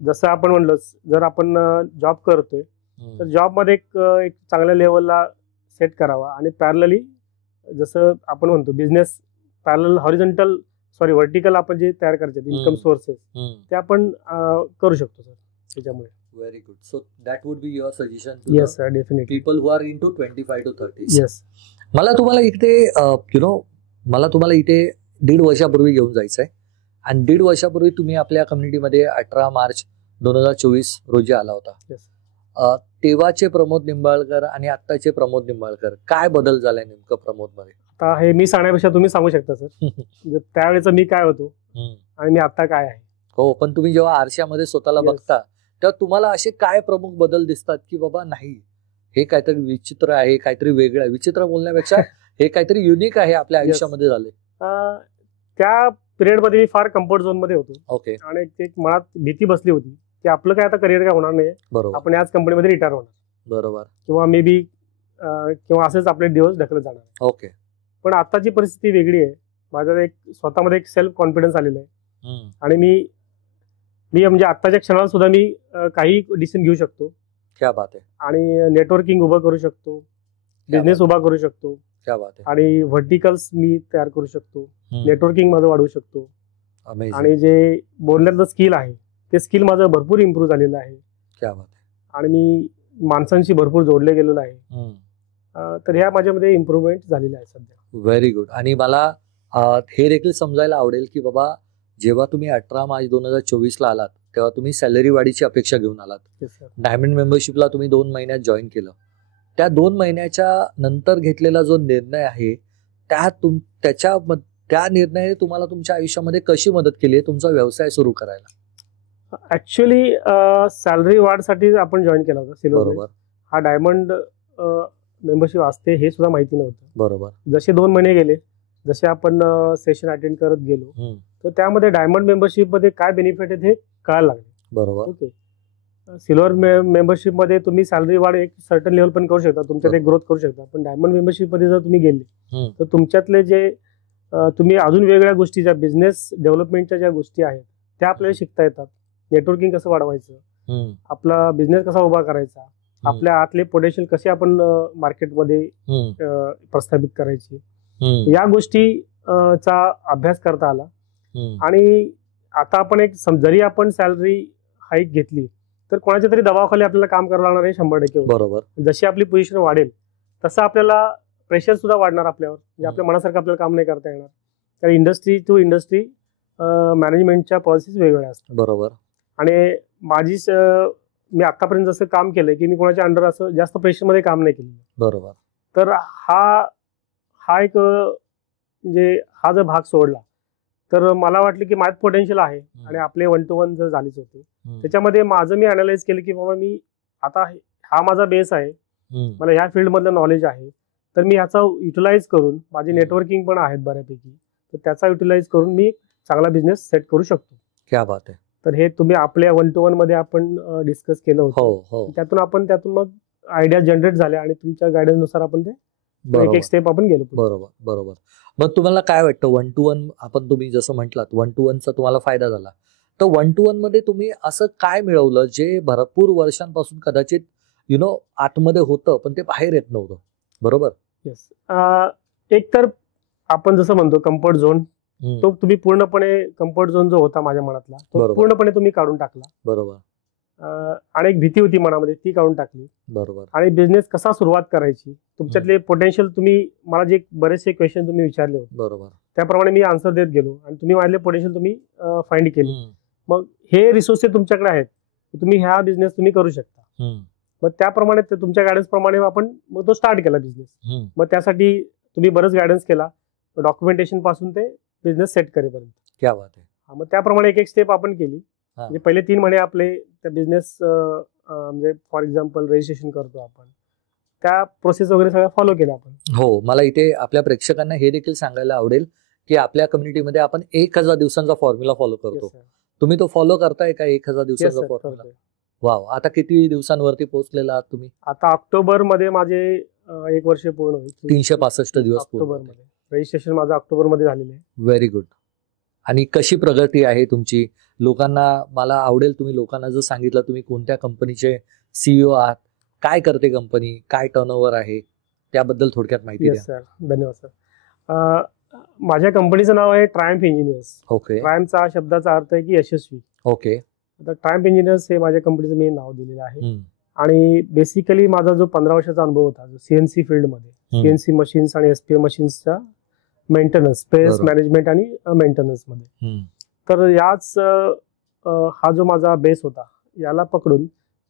जसं आपण म्हणलं, जर आपण जॉब करतोय तर जॉबमध्ये एक चांगल्या लेवलला सेट करावा. आणि पॅरलली जसं आपण म्हणतो बिझनेस पॅरलल व्हर्टिकल आपण जे तयार करायचे इन्कम सोर्सेस ते आपण करू शकतो सर त्याच्यामुळे. Very good. So that would be your suggestion to yes sir, definitely. People who are into 25 to 30. Yes. मला तुम्हाला इथे 1.5 वर्षापूर्वी घेऊन जायचंय. आणि 1.5 वर्षापूर्वी तुम्ही आपल्या कम्युनिटीमध्ये 18 मार्च 2024 रोजी आला होता. Yes. तेव्हाचे प्रमोद निंबाळकर आणि आत्ताचे प्रमोद निंबाळकर, काय बदल झालाय नेमकं प्रमोद मध्ये? आता हे मी सांगण्यापेक्षा तुम्ही सांगू शकता सर. म्हणजे त्यावेळेचा मी काय होतो आणि मी आता काय आहे. हो, पण तुम्ही जेव्हा आरशामध्ये स्वतःला Yes. बघता तेव्हा तुम्हाला असे काय प्रमुख बदल दिसतात की बाबा नाही, हे काहीतरी विचित्र आहे, काहीतरी वेगळं आहे. विचित्र बोलण्यापेक्षा हे काहीतरी युनिक आहे आपल्या आयुष्यामध्ये झाले. त्या पिरियडमध्ये मी फार कम्फर्ट झोन मध्ये होतो. ओके. आणि एक मनात भीती बसली होती की आपलं काय आता करिअर काय होणार नाही, बरोबर. आपण याच कंपनीमध्ये रिटायर होणार, बरोबर. किंवा मे बी किंवा असेच आपले दिवस ढकलत जाणार. ओके. पण आताची परिस्थिती वेगळी आहे. माझ्या स्वतःमध्ये एक सेल्फ कॉन्फिडन्स आलेला आहे. आणि मी म्हणजे आत्ताच्या क्षणाला सुद्धा मी काही डिसिजन घेऊ शकतो. क्या बात आहे. आणि नेटवर्किंग उभं करू शकतो, बिझनेस उभा करू शकतो. क्या बात आहे. आणि व्हर्टिकल्स मी तयार करू शकतो, नेटवर्किंग माझं वाढवू शकतो. आणि जे बोलण्यातलं स्किल आहे ते स्किल माझं भरपूर इम्प्रूव्ह झालेलं आहे. क्या बात आहे. आणि मी माणसांशी भरपूर जोडले गेलेलो आहे. तर ह्या माझ्यामध्ये इम्प्रूव्हमेंट झालेली आहे सध्या. Very good. आणि मला हे देखील समजायला आवडेल की बाबा जेव्हा तुम्ही 18 मार्च 2024ला आलात तेव्हा तुम्ही सॅलरी वाढीची अपेक्षा घेऊन आलात. Yes, sir. डायमंड मेंबरशिपला तुम्ही 2 महिन्यात जॉईन केलं. त्या 2 महिन्याच्या नंतर घेतलेला जो निर्णय आहे त्या निर्णयाने तुम्हाला तुमच्या आयुष्यामध्ये कशी मदत केली आहे तुमचा व्यवसाय सुरू करायला? ऍक्च्युली सॅलरी वाढसाठी आपण जॉईन केला होता सिल्वर. बरोबर हा डायमंड मेंबरशिप असते हे सुद्धा माहिती नव्हतं. बरोबर. जसे 2 महिने गेले, जसे आपण सेशन अटेंड करत गेलो, तर त्यामध्ये डायमंड मेंबरशिप मध्ये काय बेनिफिट आहेत हे कळायला लागले. बरोबर. ओके. सिल्वर मेंबरशिप मध्ये तुम्ही सॅलरी वाढ एक सर्टन लेवल पण करू शकता, तुमच्यात एक ग्रोथ करू शकता. पण डायमंड मेंबरशिप मध्ये जर तुम्ही गेले तर तुमच्यातले जे तुम्ही अजून वेगळ्या गोष्टी ज्या बिझनेस डेव्हलपमेंटच्या ज्या गोष्टी आहेत त्या आपल्याला शिकता येतात. नेटवर्किंग कसं वाढवायचं, आपला बिझनेस कसा उभा करायचा, आपल्या आतले पोटेन्शियल कसे आपण मार्केटमध्ये प्रस्थापित करायचे, या गोष्टी चा अभ्यास करता आला. आणि आता आपण जरी आपण सॅलरी हाईक घेतली तर कोणाच्या तरी दबावाखाली आपल्याला काम करावं लागणार आहे 100%. बरोबर. जशी आपली पोझिशन वाढेल तसं आपल्याला प्रेशर सुद्धा वाढणार आपल्यावर, म्हणजे आपल्या मनासारखं आपल्याला काम नाही करता येणार. तर इंडस्ट्री टू इंडस्ट्री मॅनेजमेंटच्या पॉलिसीज वेगवेगळ्या असतात. बरोबर. आणि मी आतापर्यंत जसं काम केलंय की मी कोणाच्या अंडर असं जास्त प्रेशरमध्ये काम नाही केलं. बरोबर. तर हा एक म्हणजे हा जर भाग सोडला तर मला वाटलं की माझ्यात पोटेन्शियल आहे. आणि आपले 1 to 1 जर झालीच होते त्याच्यामध्ये माझं मी अनालाइज केलं की बाबा मी आता हा माझा बेस आहे, मला ह्या फील्ड मधलं नॉलेज आहे, तर मी ह्याचा युटिलाइज करून माझी नेटवर्किंग पण आहेत बऱ्यापैकी, तर त्याचा युटिलाइज करून मी चांगला बिझनेस सेट करू शकतो. क्या बात आहे. तर हे तुम्ही आपल्या 1 to 1 मध्ये आपण डिस्कस केलं होतं. त्यातून मग आयडिया जनरेट झाल्या आणि तुमच्या गायडन्स नुसार आपण ते एक एक स्टेप आपण गेलो. बरोबर बरोबर. मग तुम्हाला काय वाटतं 1 to 1 आपण तुम्ही जसं म्हटलात 1 to 1 चा तुम्हाला फायदा झाला, तर 1 to 1 मध्ये तुम्ही असं काय मिळवलं जे भरपूर वर्षांपासून कदाचित आतमध्ये होतं पण ते बाहेर येत नव्हतं? बरोबर. येस. एक तर आपण जसं म्हणतो कम्फर्ट झोन, तो तुम्ही पूर्णपणे कम्फर्ट झोन जो होता माझ्या मनातला तो पूर्णपणे तुम्ही काढून टाकला. बरोबर. आणि एक भीती होती मनामध्ये ती काढून टाकली. बरोबर. आणि बिझनेस कसा सुरुवात करायची, तुमच्यातले पोटेन्शियल तुम्ही मला जे बरेचसे क्वेश्चन तुम्ही विचारले होते बरोबर त्याप्रमाणे मी आन्सर देत गेलो आणि तुम्ही माझले पोटेन्शियल तुम्ही फाइंड केले. मग हे रिसोर्सेस तुमच्याकडे आहेत, तुम्ही ह्या बिझनेस तुम्ही करू शकता. मग त्याप्रमाणे तुमच्या गायडन्स प्रमाणे आपण मग तो स्टार्ट केला बिझनेस. मग त्यासाठी तुम्ही बरंच गायडन्स केला, डॉक्युमेंटेशन पासून ते बिझनेस सेट करेपर्यंत. क्या बात आहे. मग त्याप्रमाणे एक एक स्टेप आपण केली. म्हणजे पहिले 3 महिने आपले त्या बिझनेस म्हणजे फॉर एक्झाम्पल रजिस्ट्रेशन करतो आपण, त्या प्रोसेस वगैरे सगळ्या फॉलो केल्या आपण. हो, मला इथे आपल्या प्रेक्षकांना हे देखील सांगायला आवडेल की आपल्या कम्युनिटीमध्ये आपण 1000 दिवसांचा फॉर्म्युला फॉलो करतो. तुम्ही तो फॉलो करताय का 1000 दिवसांचा फॉर्म्युला? वाव. आता किती दिवसांवरती पोहोचलेला आहात तुम्ही? आता ऑक्टोबर मध्ये माझे 1 वर्ष पूर्ण होईल. 365 दिवस ऑक्टोबर मध्ये रजिस्ट्रेशन माझं ऑक्टोबर मध्ये झालेलं आहे. Very good. आणि कशी प्रगती आहे तुमची? लोकांना मला आवडेल तुम्ही लोकांना जर सांगितलं तुम्ही कोणत्या कंपनीचे CEO आहात, काय करते कंपनी, काय टर्नओव्हर आहे, त्याबद्दल थोडक्यात माहिती द्या. सर. धन्यवाद सर. माझ्या कंपनीचं नाव आहे ट्रायम्फ इंजिनियर्स. ओके. ट्रायम्फचा शब्दाचा अर्थ आहे की यशस्वी. ओके. आता ट्रायम्फ इंजिनियर्स हे माझ्या कंपनीचं मी नाव दिलेलं आहे. आणि बेसिकली माझा जो 15 वर्षाचा अनुभव होता CNC फील्डमध्ये, CNC मशीन्स आणि SPM मशीन्सचा मेंटेनन्स, स्पेस मॅनेजमेंट आणि मेंटेनन्स मध्ये, तर याच हा जो माझा बेस होता याला पकडून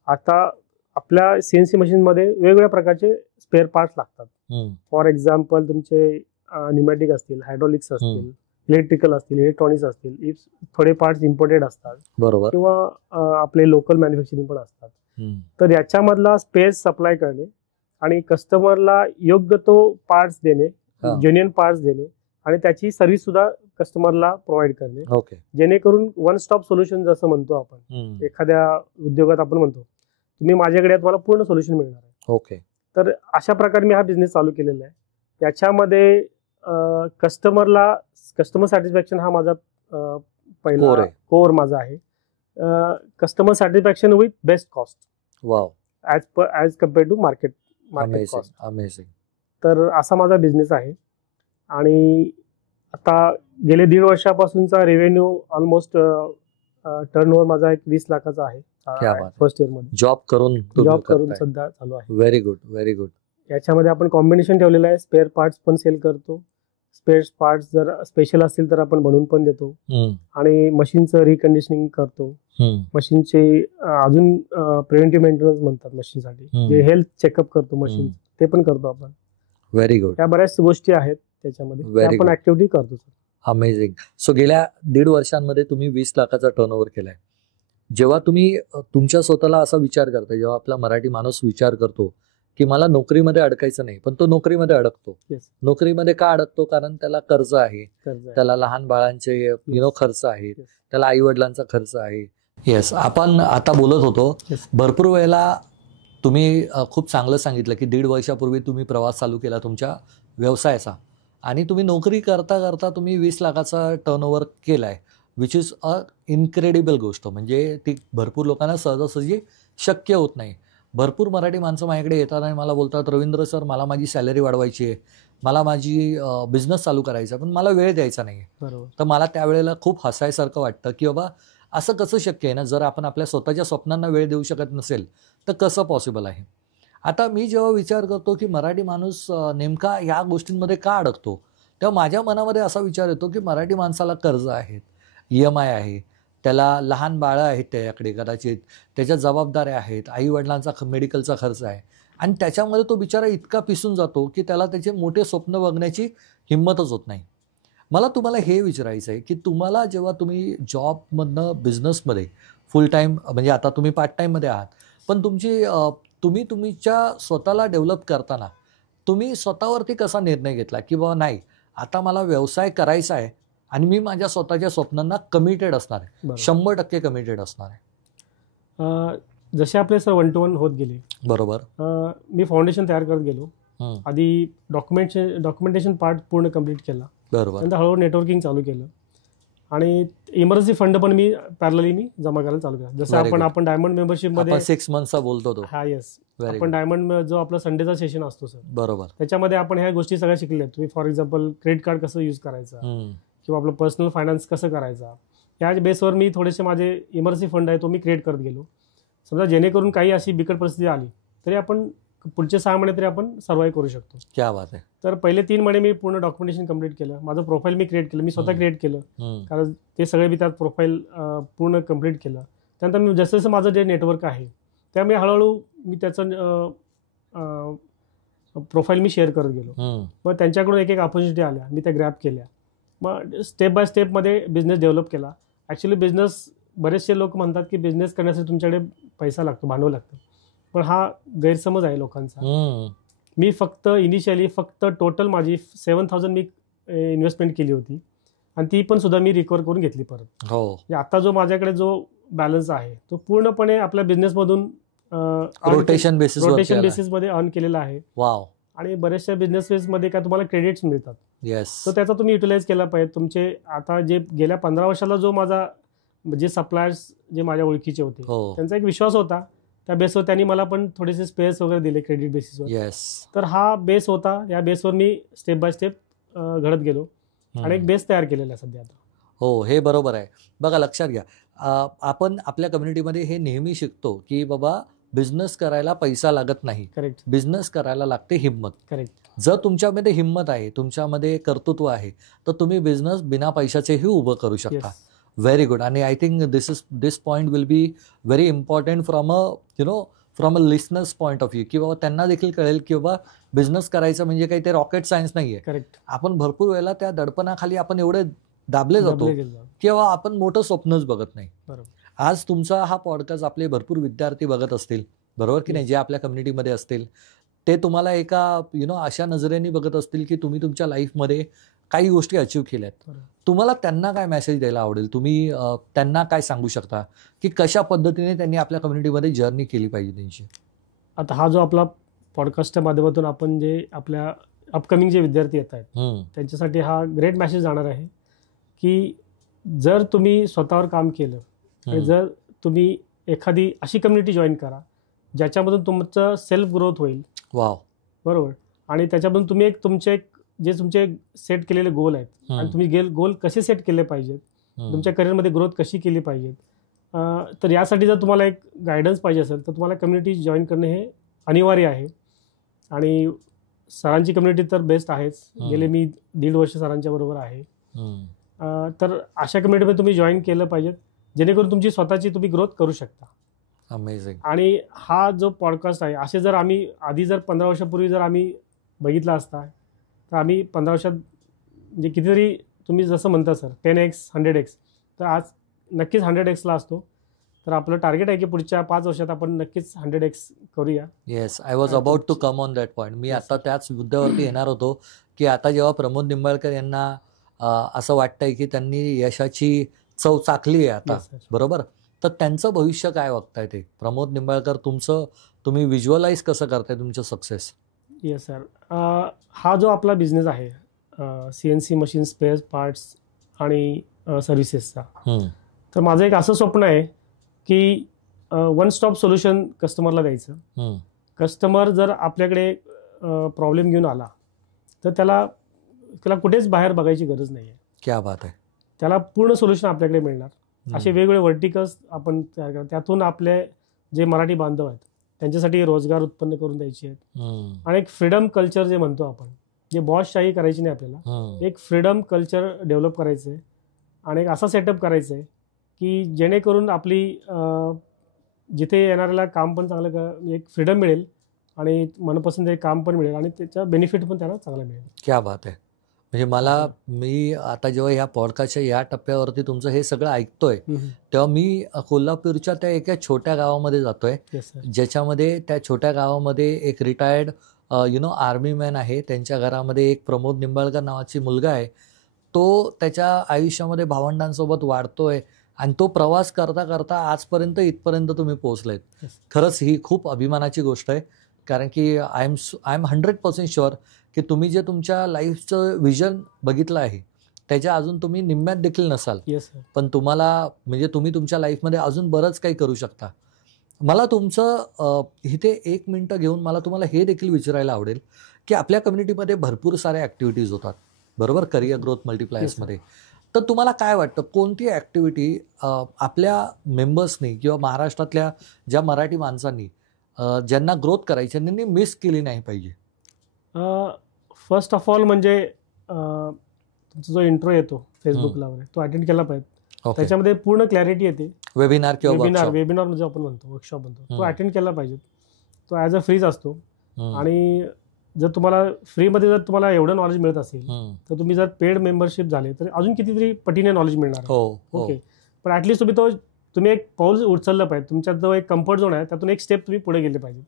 आता आपल्या CNC मशीन मध्ये वेगवेगळ्या प्रकारचे स्पेअर पार्ट्स लागतात. फॉर एक्झाम्पल तुमचे न्यूमॅटिक असतील, हायड्रॉलिक्स असतील, इलेक्ट्रिकल असतील, इलेक्ट्रॉनिक्स असतील, थोडे पार्ट्स इम्पोर्टेड असतात. बरोबर. किंवा आपले लोकल मॅन्युफॅक्चरिंग पण असतात. तर याच्यामधला स्पेस सप्लाय करणे आणि कस्टमरला योग्य तो पार्ट्स देणे, जेन्युइन पार्ट्स देणे आणि त्याची सर्व्हिस सुद्धा कस्टमरला प्रोव्हाइड करणे. ओके. जेणेकरून वन स्टॉप सोल्युशन जसं म्हणतो आपण, एखाद्या उद्योगात आपण म्हणतो तुम्ही माझ्याकडे तुम्हाला पूर्ण सोल्युशन मिळणार आहे. ओके. तर अशा प्रकारे मी हा बिझनेस चालू केलेला आहे. याच्यामध्ये कस्टमर सॅटिस्फॅक्शन हा माझा पहिला कोर माझा आहे. Customer satisfaction with best cost. Wow. As compared to market cost. Amazing. तर असा माझा बिझनेस आहे. आणि आता गेले 1.5 वर्षापासूनचा रेव्हेन्यू ऑलमोस्ट टर्नओव्हर माझा 20 लाखाचा आहे. फर्स्ट इयर मध्ये जॉब करून सध्या चालू आहे. Very good, very good. याच्यामध्ये आपण कॉम्बिनेशन ठेवलेलं आहे. स्पेअर पार्ट्स पण सेल करतो. स्पेअर पार्ट्स जर स्पेशल असतील तर आपण बनवून पण देतो. आणि मशीनचं रिकंडिशनिंग करतो. मशीनचे अजून प्रिव्हेंटिव्ह मेंटेनन्स म्हणतात मशीनसाठी, जे हेल्थ चेकअप करतो मशीन, ते पण करतो आपण. Very good. त्या बऱ्याच गोष्टी आहेत त्याच्यामध्ये, त्या आपण ऍक्टिव्हिटी करतो. अमेझिंग. सो गेल्या 1.5 वर्षांमध्ये तुम्ही 20 लाखाचा टर्नओव्हर केलाय. जेव्हा तुम्ही तुमच्या स्वतःला असा विचार करता, जेव्हा आपला मराठी माणूस विचार करतो की मला नोकरीमध्ये अडकायचं नाही, पण तो नोकरीमध्ये अडकतो. नोकरीमध्ये का अडकतो? कारण त्याला कर्ज आहे, त्याला लहान बाळांचे खर्च आहे, त्याला आई वडिलांचा खर्च आहे. येस, आपण आता बोलत होतो. भरपूर वेळेला तुम्ही खूप चांगलं सांगितलं की 1.5 वर्षापूर्वी तुम्ही प्रवास चालू केला तुमच्या व्यवसायाचा, आणि तुम्ही नोकरी करता करता तुम्ही 20 लाखाचा टर्नओव्हर केलाय, विच इज अ इनक्रेडिबल गोष्ट. म्हणजे ती भरपूर लोकांना सहजासहजी शक्य होत नाही. भरपूर मराठी माणसं माझ्याकडे येतात आणि मला बोलतात, रवींद्र सर, मला माझी सॅलरी वाढवायची आहे, मला माझी बिझनेस चालू करायचा, पण मला वेळ द्यायचा नाही. तर मला त्यावेळेला खूप हसायसारखं वाटतं की बाबा असं कसं शक्य आहे ना, जर आपण आपल्या स्वतःच्या स्वप्नांना वेळ देऊ शकत नसेल तर कसं पॉसिबल आहे. आता मी जेव्हा विचार करतो की मराठी माणूस नेमका या गोष्टींमध्ये का अडकतो, तेव्हा माझ्या मनामध्ये असा विचार येतो की मराठी माणसाला कर्ज आहेत, EMI आहे, त्याला लहान बाळं आहेत, त्याच्याकडे कदाचित त्याच्या जबाबदाऱ्या आहेत, आईवडिलांचा मेडिकलचा खर्च आहे, आणि त्याच्यामध्ये तो बिचारा इतका पिसून जातो की त्याला त्याचे मोठे स्वप्न बघण्याची हिंमतच होत नाही. मला तुम्हाला हे विचारायचं आहे की तुम्हाला जेव्हा तुम्ही जॉबमधनं बिझनेसमध्ये फुल टाईम, म्हणजे आता तुम्ही पार्ट टाईममध्ये आहात, पण तुम्ही तुमच्या स्वतःला डेव्हलप करताना तुम्ही स्वतःवरती कसा निर्णय घेतला की बाबा नाही, आता मला व्यवसाय करायचा आहे आणि मी माझ्या स्वतःच्या स्वप्नांना कमिटेड असणार आहे, 100% कमिटेड असणार आहे. जसे आपले सर 1 to 1 होत गेले, बरोबर, मी फाउंडेशन तयार करत गेलो. आधी डॉक्युमेंटेशन पार्ट पूर्ण कम्प्लीट केला. बरोबर. नंतर हळूहळू नेटवर्किंग चालू केलं, आणि इमर्जन्सी फंड पण मी पॅरलली जमा करायला चालू केला. जसं आपण डायमंड मेंबरशिप मध्ये 6 मंथचा बोलतो तो. हा, येस, आपण डायमंड जो आपला संडेचा सेशन असतो सर, बरोबर, त्याच्यामध्ये आपण ह्या गोष्टी सगळ्या शिकल्या. तुम्ही फॉर एक्झाम्पल क्रेडिट कार्ड कसं यूज करायचं, किंवा आपलं पर्सनल फायनान्स कसं करायचा, या बेसवर मी थोडेसे माझे इमर्जन्सी फंड आहे तो मी क्रिएट करत गेलो. समजा जेणेकरून काही अशी बिकट परिस्थिती आली तरी आपण पुढचे 6 महिने तरी आपण सर्वाइव्ह करू शकतो. क्या बात आहे. तर पहिले 3 महिने मी पूर्ण डॉक्युमेंटेशन कम्प्लीट केलं. माझं प्रोफाईल मी क्रिएट केलं, मी स्वतः क्रिएट केलं, कारण ते सगळे मी त्यात प्रोफाईल पूर्ण कम्प्लीट केलं. त्यानंतर मी जसं जसं माझं जे नेटवर्क आहे त्यामुळे हळूहळू मी त्याचं प्रोफाईल मी शेअर करत गेलो. मग त्यांच्याकडून एक ऑपॉर्च्युनिटी आल्या, मी त्या ग्रॅब केल्या. मग स्टेप बाय स्टेपमध्ये बिझनेस डेव्हलप केला. ॲक्च्युली बिझनेस, बरेचसे लोक म्हणतात की बिझनेस करण्यासाठी तुमच्याकडे पैसा लागतो, भांडवल लागतं, पण हा गैरसमज आहे लोकांचा. मी इनिशियली टोटल माझी 7,000 मी इन्व्हेस्टमेंट केली होती, आणि ती पण सुद्धा मी रिकवर करून घेतली परत. आता जो माझ्याकडे जो बॅलन्स आहे तो पूर्णपणे आपल्या बिझनेसमधून रोटेशन बेसिसमध्ये अर्न केलेला आहे. आणि बऱ्याचशा बिझनेसमध्ये काय तुम्हाला क्रेडिट्स मिळतात, तर त्याचा तुम्ही युटिलाइज केला पाहिजे. तुमचे आता जे गेल्या 15 वर्षाला जो माझा जे सप्लायर्स जे माझ्या ओळखीचे होते, त्यांचा एक विश्वास होता, त्या बेसवर त्यांनी मला पण थोडेसे स्पेस वगैरे दिले क्रेडिट बेसिसवर. तर हा बेस होता, या बेसवर मी स्टेप बाय स्टेप घडत गेलो आणि एक बेस तयार केलेला आहे सध्या आता. हो, हे बरोबर आहे. बघा, लक्षात घ्या, आपण आपल्या कम्युनिटीमध्ये हे नेहमी शिकतो की बाबा बिझनेस करायला पैसा लागत नाही. करेक्ट. बिझनेस करायला लागते हिंमत. करेक्ट. जर तुमच्यामध्ये हिंमत आहे, तुमच्यामध्ये कर्तृत्व आहे, तर तुम्ही बिझनेस बिना पैशाचेही उभं करू शकता. Very good. आणि I think this point will be very important from a listeners point of view, की बाबा त्यांना देखील कळेल की बाबा बिझनेस करायचं म्हणजे काही ते रॉकेट सायन्स नाहीये. करेक्ट. आपण भरपूर वेळेला त्या दडपणाखाली आपण एवढे दाबले जातो किंवा आपण मोठं स्वप्नच बघत नाही. आज तुमचा हा पॉडकास्ट आपले भरपूर विद्यार्थी बघत असतील, बरोबर की नाही, जे आपल्या कम्युनिटीमध्ये असतील, ते तुम्हाला एका अशा नजरेने बघत असतील की तुम्ही तुमच्या लाईफमध्ये काही गोष्टी अचीव्ह केल्यात. तुम्हाला त्यांना काय मेसेज द्यायला आवडेल? तुम्ही त्यांना काय सांगू शकता की कशा पद्धतीने त्यांनी आपल्या कम्युनिटीमध्ये जर्नी केली पाहिजे त्यांची? आता हा जो आपला पॉडकास्टच्या माध्यमातून आपण जे आपल्या अपकमिंग जे विद्यार्थी येत आहेत त्यांच्यासाठी हा ग्रेट मेसेज जाणार आहे की जर तुम्ही स्वतःवर काम केलं आणि जर तुम्ही एखादी अशी कम्युनिटी जॉईन करा ज्याच्यामधून तुमचं सेल्फ ग्रोथ होईल. बरोबर. आणि त्याच्यामधून तुम्ही जे तुमचे सेट केलेले गोल आहेत आणि तुम्ही गोल कसे सेट केले पाहिजेत, तुमच्या करिअरमध्ये ग्रोथ कशी केली पाहिजे, तर यासाठी जर तुम्हाला एक गायडन्स पाहिजे असेल तर तुम्हाला कम्युनिटी जॉईन करणे हे अनिवार्य आहे. आणि सरांची कम्युनिटी तर बेस्ट आहेच. गेले मी 1.5 वर्ष सरांच्या बरोबर आहे. तर अशा कम्युनिटीमध्ये तुम्ही जॉईन केलं पाहिजे, जेणेकरून तुमची स्वतःची तुम्ही ग्रोथ करू शकता. अमेझिंग. आणि हा जो पॉडकास्ट आहे, असे जर आम्ही आधी जर 15 वर्षापूर्वी जर आम्ही बघितला असता, तर आम्ही 15 वर्षात म्हणजे कितीतरी तुम्ही जसं म्हणता सर 10x 100x, तर आज नक्कीच 100xला असतो. तर आपलं टार्गेट आहे की पुढच्या 5 वर्षात आपण नक्कीच 100x करूया. Yes, I was about to come on that point. मी आता त्याच मुद्द्यावरती येणार होतो की आता जेव्हा प्रमोद निंबाळकर यांना असं वाटतंय की त्यांनी यशाची चव चाखली आहे आता, Yes, sir. बरोबर, तर त्यांचं भविष्य काय बघताय ते प्रमोद निंबाळकर, तुम्ही व्हिज्युअलाइज कसं करताय तुमचं सक्सेस? येस सर, हा जो आपला बिझनेस आहे CNC मशीन स्पेअर पार्ट्स आणि सर्व्हिसेसचा, तर माझं एक असं स्वप्न आहे की वन स्टॉप सोल्युशन कस्टमरला द्यायचं. कस्टमर जर आपल्याकडे प्रॉब्लेम घेऊन आला तर त्याला कुठेच बाहेर बघायची गरज नाही आहे. क्या बात आहे. त्याला पूर्ण सोल्युशन आपल्याकडे मिळणार. असे वेगवेगळे वर्टिकल्स आपण तयार करतो, त्यातून आपले जे मराठी बांधव आहेत त्यांच्यासाठी रोजगार उत्पन्न करून द्यायचे आहेत. आणि एक फ्रीडम कल्चर जे म्हणतो आपण, जे बॉसशाही करायची नाही आपल्याला, एक फ्रीडम कल्चर डेव्हलप करायचं आहे. आणि एक असा सेटअप करायचं आहे की जेणेकरून आपली जिथे येणाऱ्याला काम पण चांगलं एक फ्रीडम मिळेल आणि मनपसंत काम पण मिळेल आणि त्याचा बेनिफिट पण त्यांना चांगला मिळेल. क्या बात आहे. म्हणजे मी आता जेव्हा या पॉडकास्टच्या या टप्प्यावरती तुमचं हे सगळं ऐकतोय तेव्हा मी कोल्हापूरच्या त्या एका छोट्या गावामध्ये जातोय, ज्याच्यामध्ये त्या छोट्या गावामध्ये एक रिटायर्ड आर्मी मॅन आहे. त्यांच्या घरामध्ये एक प्रमोद निंबाळकर नावाची मुलगा आहे. तो त्याच्या आयुष्यामध्ये भावंडांसोबत वाढतोय आणि तो प्रवास करता करता आजपर्यंत इथपर्यंत तुम्ही पोहोचलेत. खरंच ही खूप अभिमानाची गोष्ट आहे. कारण की आय एम 100% शुअर की तुम्ही जे तुमच्या लाईफचं विजन बघितलं आहे त्याच्या अजून तुम्ही निम्म्यात देखील नसाल. पण तुम्ही तुमच्या लाईफमध्ये अजून बरंच काही करू शकता. मला तुमचं इथे 1 मिनिटं घेऊन मला तुम्हाला हे देखील विचारायला आवडेल की आपल्या कम्युनिटीमध्ये भरपूर साऱ्या ॲक्टिव्हिटीज होतात, बरोबर, करिअर ग्रोथ मल्टिप्लायर्समध्ये. तर तुम्हाला काय वाटतं कोणती ॲक्टिव्हिटी आपल्या मेंबर्सनी किंवा महाराष्ट्रातल्या ज्या मराठी माणसांनी ज्यांना ग्रोथ करायची त्यांनी मिस केली नाही पाहिजे? फर्स्ट ऑफ ऑल म्हणजे तुमचा जो इंट्रो येतो फेसबुकला तो अटेंड केला पाहिजे. त्याच्यामध्ये पूर्ण क्लॅरिटी येते. वेबिनार म्हणजे आपण म्हणतो वर्कशॉप म्हणतो, तो अटेंड केला पाहिजे. तो ॲज अ फ्रीज असतो. आणि जर तुम्हाला फ्रीमध्ये जर तुम्हाला एवढं नॉलेज मिळत असेल तर तुम्ही जर पेड मेंबरशिप झाले तर अजून कितीतरी पटीने नॉलेज मिळणार. ओके, पण ॲटलिस्ट तुम्ही एक पाऊल उचललं पाहिजे. तुमच्यात जो एक कम्फर्ट झोन आहे त्यातून एक स्टेप तुम्ही पुढे गेले पाहिजे.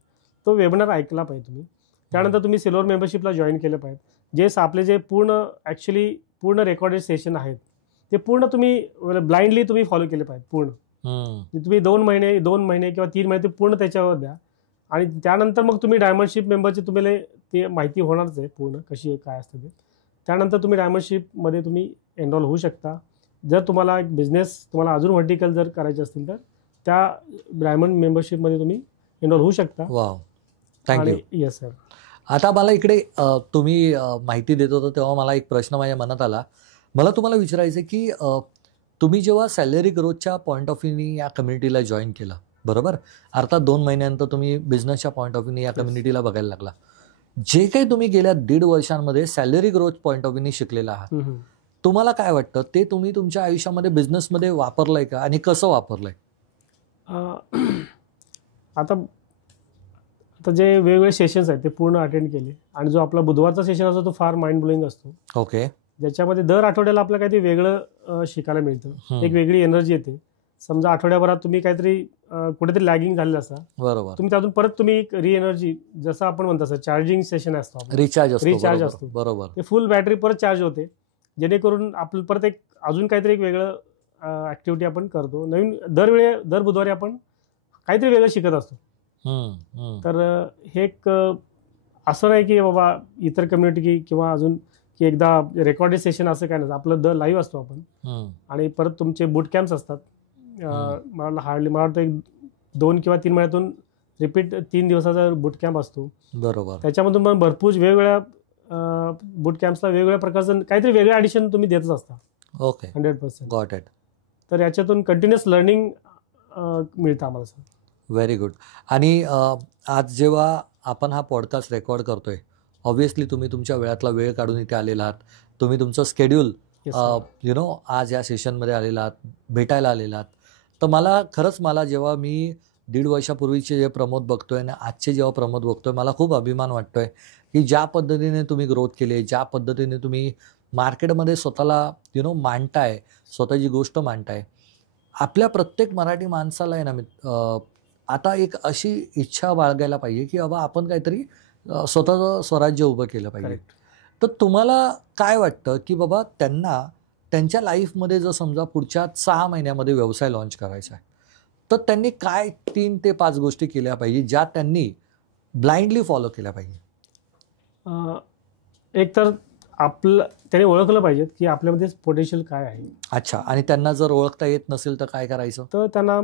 तो वेबिनार ऐकला पाहिजे तुम्ही. त्यानंतर तुम्ही सिल्वर मेंबरशिपला जॉईन केलं पाहिजे. आपले जे पूर्ण रेकॉर्डेड सेशन आहेत ते पूर्ण तुम्ही ब्लाइंडली तुम्ही फॉलो केले पाहिजे. पूर्ण तुम्ही 2 महिने किंवा 3 महिने ते पूर्ण त्याच्यावर द्या. आणि त्यानंतर मग तुम्ही डायमंडशिप मेंबरची तुम्हाला ते माहिती होणारच आहे पूर्ण कशी काय असतं ते. त्यानंतर तुम्ही डायमंडशिपमध्ये तुम्ही एनरोल होऊ शकता. जर तुम्हाला एक बिझनेस तुम्हाला अजून व्हर्टिकल जर करायचे असतील तर त्या डायमंड मेंबरशिपमध्ये तुम्ही एनरोल होऊ शकता. Wow, thank you. Yes sir. आता मला इकडे तुम्ही माहिती देत होता तेव्हा मला एक प्रश्न माझ्या मनात आला. मला तुम्हाला विचारायचं की तुम्ही जेव्हा सॅलरी ग्रोथच्या पॉईंट ऑफ व्ह्यूनी या कम्युनिटीला जॉईन केलं, बरोबर, अर्थात 2 महिन्यानंतर तुम्ही बिझनेसच्या पॉईंट ऑफ व्ह्यूनी या कम्युनिटीला बघायला लागला. जे काही तुम्ही गेल्या 1.5 वर्षांमध्ये सॅलरी ग्रोथ पॉईंट ऑफ व्ह्यूनी शिकलेला आहात, तुम्हाला काय वाटतं ते तुम्ही तुमच्या आयुष्यामध्ये बिझनेसमध्ये वापरलंय का आणि कसं वापरलंय? आता जे वेगवेगळे सेशन्स आहेत ते पूर्ण अटेंड केले. आणि जो आपला बुधवारचा सेशन असतो तो फार माइंड ब्लोईंग असतो. ओके. ज्याच्यामध्ये दर आठवड्याला आपल्याला काहीतरी वेगळं शिकायला मिळतं. एक वेगळी एनर्जी येते. समजा आठवड्याभरात तुम्ही काहीतरी कुठेतरी लॅगिंग झालेलं असता, बरोबर, तुम्ही त्यातून परत तुम्ही एक री एनर्जी, जसं आपण म्हणतो सर चार्जिंग सेशन असतो, रिचार्ज असतो, बरोबर, ते फुल बॅटरी परत चार्ज होते. जेणेकरून आपलं परत एक अजून काहीतरी एक वेगळं ऍक्टिव्हिटी आपण करतो. नवीन दर बुधवारी आपण काहीतरी वेगळं शिकत असतो. तर हे एक असं नाही की बाबा इतर कम्युनिटी किंवा अजून की एकदा रेकॉर्डेड सेशन असं काय नसतं. आपलं लाईव्ह असतो आपण. आणि परत तुमचे बूट कॅम्प्स असतात. मला वाटतं एक 2 किंवा 3 महिन्यातून रिपीट 3 दिवसाचा बूट कॅम्प असतो, बरोबर. त्याच्यामधून पण भरपूर वेगवेगळ्या बूट कॅम्प्सला वेगवेगळ्या प्रकारचं काहीतरी वेगळं ॲडिशन तुम्ही देतच असता. ओके, 100%. Got it. तर याच्यातून कंटिन्युअस लर्निंग मिळतं आम्हाला सर. Very good. आणि आज जेव्हा आपण हा पॉडकास्ट रेकॉर्ड करतोय, ऑब्व्हियसली तुम्ही तुमच्या वेळातला वेळ काढून इथे आलेला आहात. तुम्ही तुमचं स्केड्यूल Yes, sir. आज या सेशनमध्ये आलेला आहात, भेटायला आलेला आहात. तर मला जेव्हा मी 1.5 वर्षापूर्वीचे जे प्रमोद बघतोय आणि आजचे जेव्हा प्रमोद बघतोय, मला खूप अभिमान वाटतोय की ज्या पद्धतीने तुम्ही ग्रोथ केली, ज्या पद्धतीने तुम्ही मार्केटमध्ये स्वतःला मांडताय, स्वतःची गोष्ट मांडताय. आपल्या प्रत्येक मराठी माणसाला आहे ना आता एक अशी इच्छा बाळगायला पाहिजे की बाबा आपण काहीतरी स्वतःचं स्वराज्य उभं केलं पाहिजे. Correct. तर तुम्हाला काय वाटतं की बाबा त्यांना त्यांच्या लाईफमध्ये जर समजा पुढच्या 6 महिन्यामध्ये व्यवसाय लॉन्च करायचा आहे, तर त्यांनी काय 3 ते 5 गोष्टी केल्या पाहिजे ज्या त्यांनी ब्लाइंडली फॉलो केल्या पाहिजे? एक तर त्याने ओळखलं पाहिजे की आपल्यामध्ये पोटेन्शियल काय आहे. अच्छा, आणि त्यांना जर ओळखता येत नसेल तर काय करायचं? तर त्यांना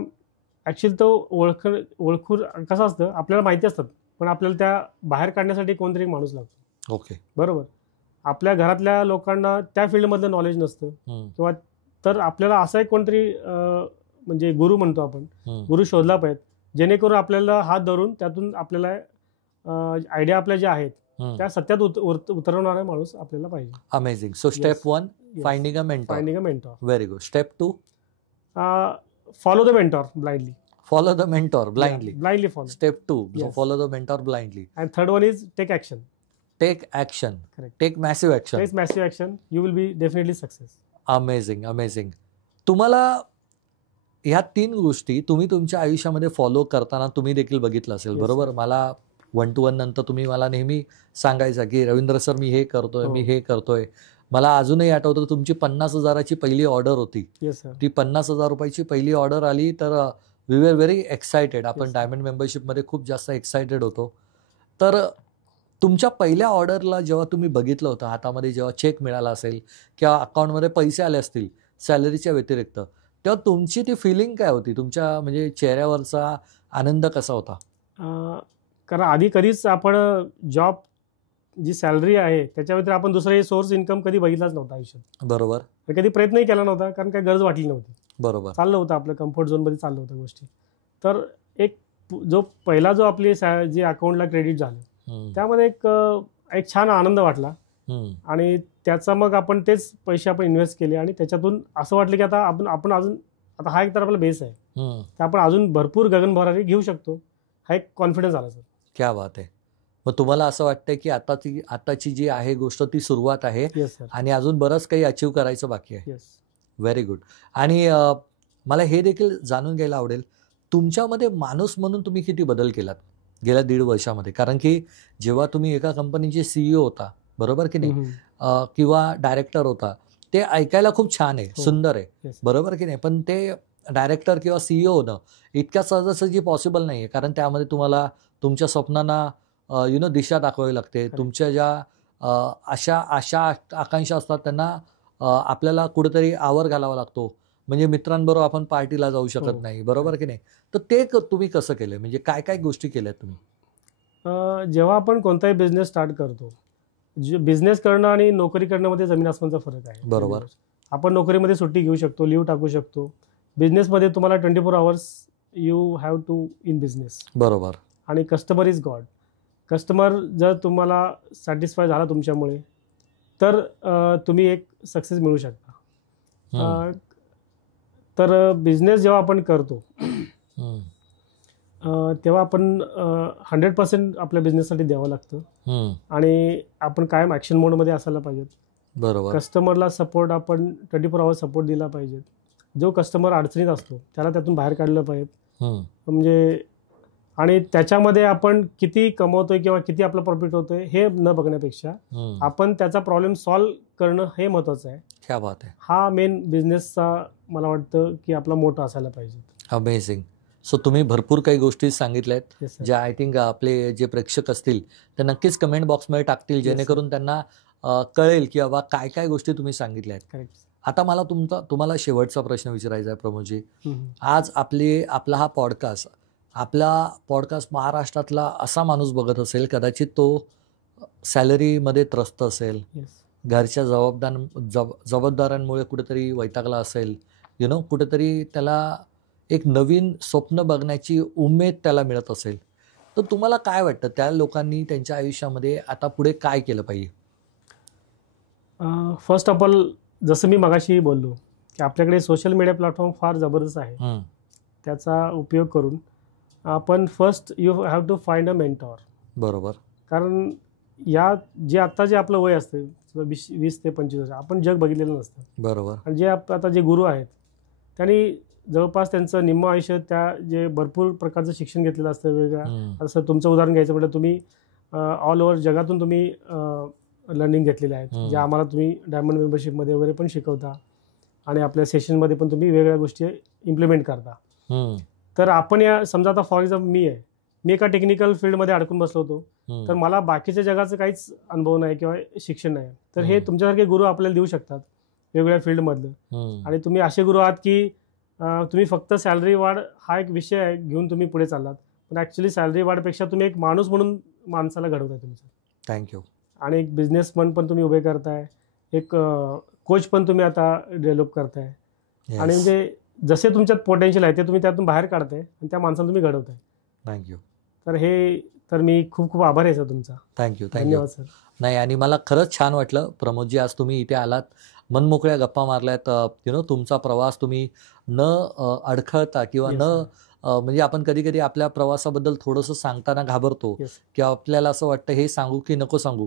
ॲक्च्युली तो ओळखून कसं असतं, आपल्याला माहिती असतात, पण आपल्याला त्या बाहेर काढण्यासाठी कोणतरी एक माणूस लागतो. ओके. बरोबर. आपल्या घरातल्या लोकांना त्या फील्डमधलं नॉलेज नसतं, किंवा तर आपल्याला असा एक कोणतरी म्हणजे गुरु म्हणतो आपण, गुरु शोधला पाहिजे, जेणेकरून आपल्याला हात धरून त्यातून आपल्याला आयडिया आपल्या ज्या आहेत त्या सत्यात उतरवणारा माणूस आपल्याला पाहिजे. Amazing. So step 1 finding a mentor. Very good. Step 2 follow the mentor blindly. Follow the mentor blindly follow. Step 2 Yes. Follow the mentor blindly. And third one is take action. Take action. Correct. Take massive action. Take massive action. You will be definitely success. Amazing. तुम्हाला ह्या 3 गोष्टी तुम्ही तुमच्या आयुष्यामध्ये follow करताना तुम्ही देखील बघितलं असेल. Yes, बरोबर. sir. मला 1-to-1 नंतर तुम्ही मला नेहमी सांगायचा की रवींद्र सर मी हे करतोय, मी हे करतोय. मला अजूनही आठवतं तुमची 50,000ची पहिली ऑर्डर होती. Yes sir. ती 50,000 रुपयाची पहिली ऑर्डर आली तर वी वर व्हेरी एक्सायटेड. आपण Yes. डायमंड मेंबरशिपमध्ये खूप जास्त एक्सायटेड होतो. तर तुमच्या पहिल्या ऑर्डरला जेव्हा तुम्ही बघितलं होतं, हातामध्ये जेव्हा चेक मिळाला असेल किंवा अकाउंटमध्ये पैसे आले असतील सॅलरीच्या व्यतिरिक्त, तेव्हा तुमची ती फिलिंग काय होती? तुमच्या म्हणजे चेहऱ्यावरचा आनंद कसा होता? कारण आधी कधीच आपण जॉब जी सॅलरी आहे त्याच्या व्यतिरिक्त आपण दुसरा सोर्स इन्कम कधी बघितलाच नव्हता आयुष्यात. बरोबर. कधी प्रयत्नही केला नव्हता, कारण काही गरज वाटली नव्हती. बरोबर. चाललं होतं आपलं कम्फर्ट झोनमध्ये चाललं होतं गोष्टी. तर एक पहिला जो आपली जे अकाउंटला क्रेडिट झालं त्यामध्ये एक छान आनंद वाटला, आणि त्याचा मग आपण तेच पैसे आपण इन्व्हेस्ट केले, आणि त्याच्यातून असं वाटलं की आता आपण अजून आता हा एक तर आपला बेस आहे, तर आपण अजून भरपूर गगनभरारी घेऊ शकतो. हा एक कॉन्फिडन्स आला सर. क्या बात आहे. मग तुम्हाला असं वाटतंय की आताची जी आहे गोष्ट ती सुरुवात आहे, येस सर. आणि अजून बरंच काही अचीव करायचं बाकी आहे. येस. Very good. आणि मला हे देखील जाणून घ्यायला आवडेल, तुमच्यामध्ये माणूस म्हणून तुम्ही किती बदल केलात गेल्या 1.5 वर्षामध्ये? कारण की जेव्हा तुम्ही एका कंपनीचे CEO होता, बरोबर की नाही, किंवा डायरेक्टर होता, ते ऐकायला खूप छान आहे, सुंदर आहे, Yes. बरोबर की नाही, पण ते डायरेक्टर किंवा CEO होणं इतक्या सहजासहजी पॉसिबल नाही आहे. कारण त्यामध्ये तुम्हाला तुमच्या स्वप्नांना दिशा दाखवावी लागते. तुमच्या ज्या आशा आकांक्षा असतात त्यांना आपल्याला कुठेतरी आवर घालावा लागतो. म्हणजे मित्रांबरोबर आपण पार्टीला जाऊ शकत नाही, बरोबर की नाही. तर ते तुम्ही कसं केलं? म्हणजे काय काय गोष्टी केल्यात तुम्ही? जेव्हा आपण कोणताही बिझनेस स्टार्ट करतो, बिझनेस करणं आणि नोकरी करण्यामध्ये जमीन आसमानचा फरक आहे. बरोबर. आपण नोकरीमध्ये सुट्टी घेऊ शकतो, लिव्ह टाकू शकतो. बिझनेसमध्ये तुम्हाला 24 hours you have to in business. बरोबर. आणि कस्टमर इज गॉड. कस्टमर जर तुम्हाला सॅटिस्फाय झाला तुमच्यामुळे, तर तुम्ही एक सक्सेस मिळू शकता. तर बिझनेस जेव्हा आपण करतो तेव्हा आपण 100% आपल्या बिझनेससाठी द्यावं लागतं, आणि आपण कायम ॲक्शन मोडमध्ये असायला पाहिजेत. बरोबर. कस्टमरला सपोर्ट आपण 24 आवर्स सपोर्ट दिला पाहिजे. जो कस्टमर अडचणीत असतो त्याला त्यातून बाहेर काढलं पाहिजे. म्हणजे आणि त्याच्यामध्ये आपण किती कमवतोय किंवा किती आपलं प्रॉफिट होतोय हे न बघण्यापेक्षा आपण त्याचा प्रॉब्लेम सॉल्व्ह करणं हे महत्वाचं आहे. क्या बात आहे. हा मेन बिझनेसचा मला वाटतं की आपला मोठा असायला पाहिजे. अमेझिंग. सो तुम्ही भरपूर काही गोष्टी सांगितल्यात, Yes, sir. ज्या आय थिंक आपले जे प्रेक्षक असतील ते नक्कीच कमेंट बॉक्समध्ये टाकतील, जेणेकरून त्यांना कळेल की बाबा काय काय गोष्टी तुम्ही सांगितल्या आहेत. करेक्ट. आता मला तुम्हाला शेवटचा प्रश्न विचारायचा आहे प्रमोदजी. आज आपला हा पॉडकास्ट महाराष्ट्रातला असा माणूस बघत असेल, कदाचित तो सॅलरीमध्ये त्रस्त असेल, घरच्या जबाबदाऱ्यांमुळे कुठेतरी वैतागला असेल, कुठेतरी त्याला एक नवीन स्वप्न बघण्याची उमेद त्याला मिळत असेल. तर तुम्हाला काय वाटतं त्या लोकांनी त्यांच्या आयुष्यामध्ये आता पुढे काय केलं पाहिजे? फर्स्ट ऑफ ऑल जसं मी मगाशी बोललो की आपल्याकडे सोशल मीडिया प्लॅटफॉर्म फार जबरदस्त आहे. हम्म, त्याचा उपयोग करून आपण first you have to find a mentor. बरोबर. कारण जे आत्ता जे आपलं वय असतं 20 ते 25 वर्ष आपण जग बघितलेलं नसतं. बरोबर. आणि जे आता जे गुरु आहेत त्यांनी जवळपास त्यांचं निम्म आयुष्य त्या जे भरपूर प्रकारचं शिक्षण घेतलेलं असतं वेगवेगळ्या. हम्म, असं तुमचं उदाहरण घ्यायचं म्हटलं तुम्ही ऑल ओव्हर जगातून तुम्ही लर्निंग घेतलेले आहेत. हम्म. जे आम्हाला तुम्ही डायमंड मेंबरशिपमध्ये वगैरे पण शिकवता आणि आपल्या सेशनमध्ये पण तुम्ही वेगवेगळ्या गोष्टी इम्प्लिमेंट करता. हम्म, तर आपण समजा आता फॉर एक्झाम्पल मी एका टेक्निकल फील्डमध्ये अडकून बसलो होतो. तर हम्म, मला बाकीच्या जगाचं काहीच अनुभव नाही किंवा शिक्षण नाही. तर हे तुमच्यासारखे गुरु आपल्याला देऊ शकतात वेगवेगळ्या फील्डमधलं. हम्म, आणि तुम्ही असे गुरु आहात की तुम्ही फक्त सॅलरी वाढ हा एक विषय आहे घेऊन तुम्ही पुढे चाललात, पण ॲक्च्युली सॅलरी वाढपेक्षा तुम्ही एक माणूस म्हणून माणसाला घडवताय तुमचं. थँक्यू. आणि एक बिझनेसमन पण तुम्ही उभे करताय, एक कोच पण तुम्ही आता डेव्हलप करताय. आणि म्हणजे जसे तुमच्यात पोटेन्शियल आहे ते तुम्ही त्यातून बाहेर काढताय आणि त्या माणसाला तुम्ही घडवताय. थँक्यू. तर मी खूप खूप आभारी आहे सर तुमचा. थँक्यू. थँक्यू. धन्यवाद सर. नाही, आणि मला खरंच छान वाटलं प्रमोदजी, आज तुम्ही इथे आलात, मनमोकळ्या गप्पा मारल्यात. तुमचा प्रवास तुम्ही न अडखळता किंवा Yes, न sir. म्हणजे आपण कधी कधी आपल्या प्रवासाबद्दल थोडंसं सांगताना घाबरतो Yes. किंवा आपल्याला असं वाटतं हे सांगू की नको सांगू.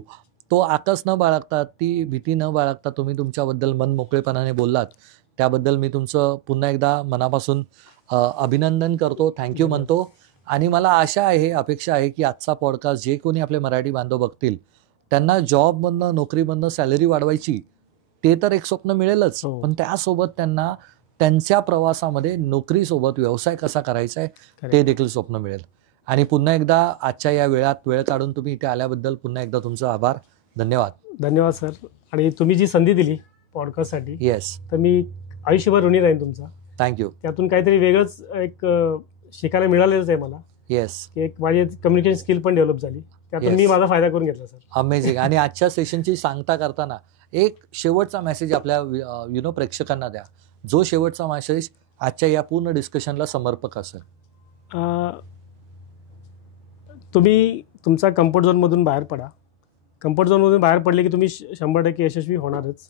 तो आकस न बाळगता, ती भीती न बाळगता तुम्ही तुमच्याबद्दल मन मोकळेपणाने बोललात, त्याबद्दल मी तुमचं पुन्हा एकदा मनापासून अभिनंदन करतो, थँक्यू म्हणतो. आणि मला आशा आहे, अपेक्षा आहे की आजचा पॉडकास्ट जे कोणी आपले मराठी बांधव बघतील त्यांना जॉबमधनं, नोकरीमधनं सॅलरी वाढवायची ते तर एक स्वप्न मिळेलच, हो. पण त्यासोबत त्यांना त्यांच्या प्रवासामध्ये नोकरीसोबत व्यवसाय कसा करायचा आहे ते देखील स्वप्न मिळेल. आणि पुन्हा एकदा आजच्या या वेळात वेळ काढून तुम्ही इथे आल्याबद्दल पुन्हा एकदा तुमचं आभार. धन्यवाद. धन्यवाद सर. आणि तुम्ही जी संधी दिली पॉडकास्टसाठी येस. तर मी आयुष्यभर ऋणी राहीन तुमचा. थँक्यू. त्यातून काहीतरी वेगळंच एक शिकायला मिळालेलंच आहे मला. येस. की एक माझी कम्युनिकेशन स्किल पण डेव्हलप झाली, त्यातून Yes. मी माझा फायदा करून घेतला सर. अमेझिंग. आणि आजच्या सेशनची सांगता करताना एक शेवटचा मेसेज आपल्या प्रेक्षकांना द्या, जो शेवटचा मेसेज आजच्या या पूर्ण डिस्कशनला समर्पक असेल. तुम्ही तुमचा कम्फर्ट झोनमधून बाहेर पडा. कम्फर्ट झोनमधून बाहेर पडले की तुम्ही 100% यशस्वी होणारच.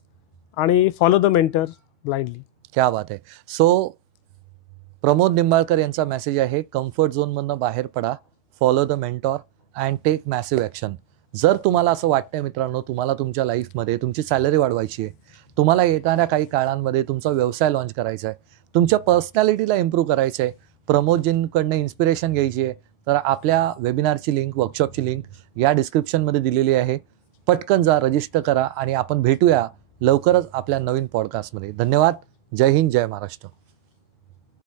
आणि फॉलो द मेंटर ब्लाइंडली. क्या बात आहे. सो प्रमोद निंबाळकर यांचा मेसेज आहे, कम्फर्ट झोनमधनं बाहेर पडा, follow the mentor and take massive action. जर तुम्हाला असं वाटतंय मित्रांनो, तुम्हाला तुमच्या लाईफमध्ये तुमची सॅलरी वाढवायची आहे, तुम्हाला येणाऱ्या काही काळांमध्ये तुमचा व्यवसाय लॉन्च करायचा आहे, तुमच्या पर्सनॅलिटीला इम्प्रूव्ह करायचं आहे, प्रमोदजींकडनं इन्स्पिरेशन घ्यायची आहे, तर आपल्या वेबिनारची लिंक, वर्कशॉपची लिंक या डिस्क्रिप्शनमध्ये दिलेली आहे. पटकन जा, रजिस्टर करा आणि आपण भेटूया लवकरच आपल्या नवीन पॉडकास्टमध्ये. धन्यवाद. जय हिंद, जय महाराष्ट्र.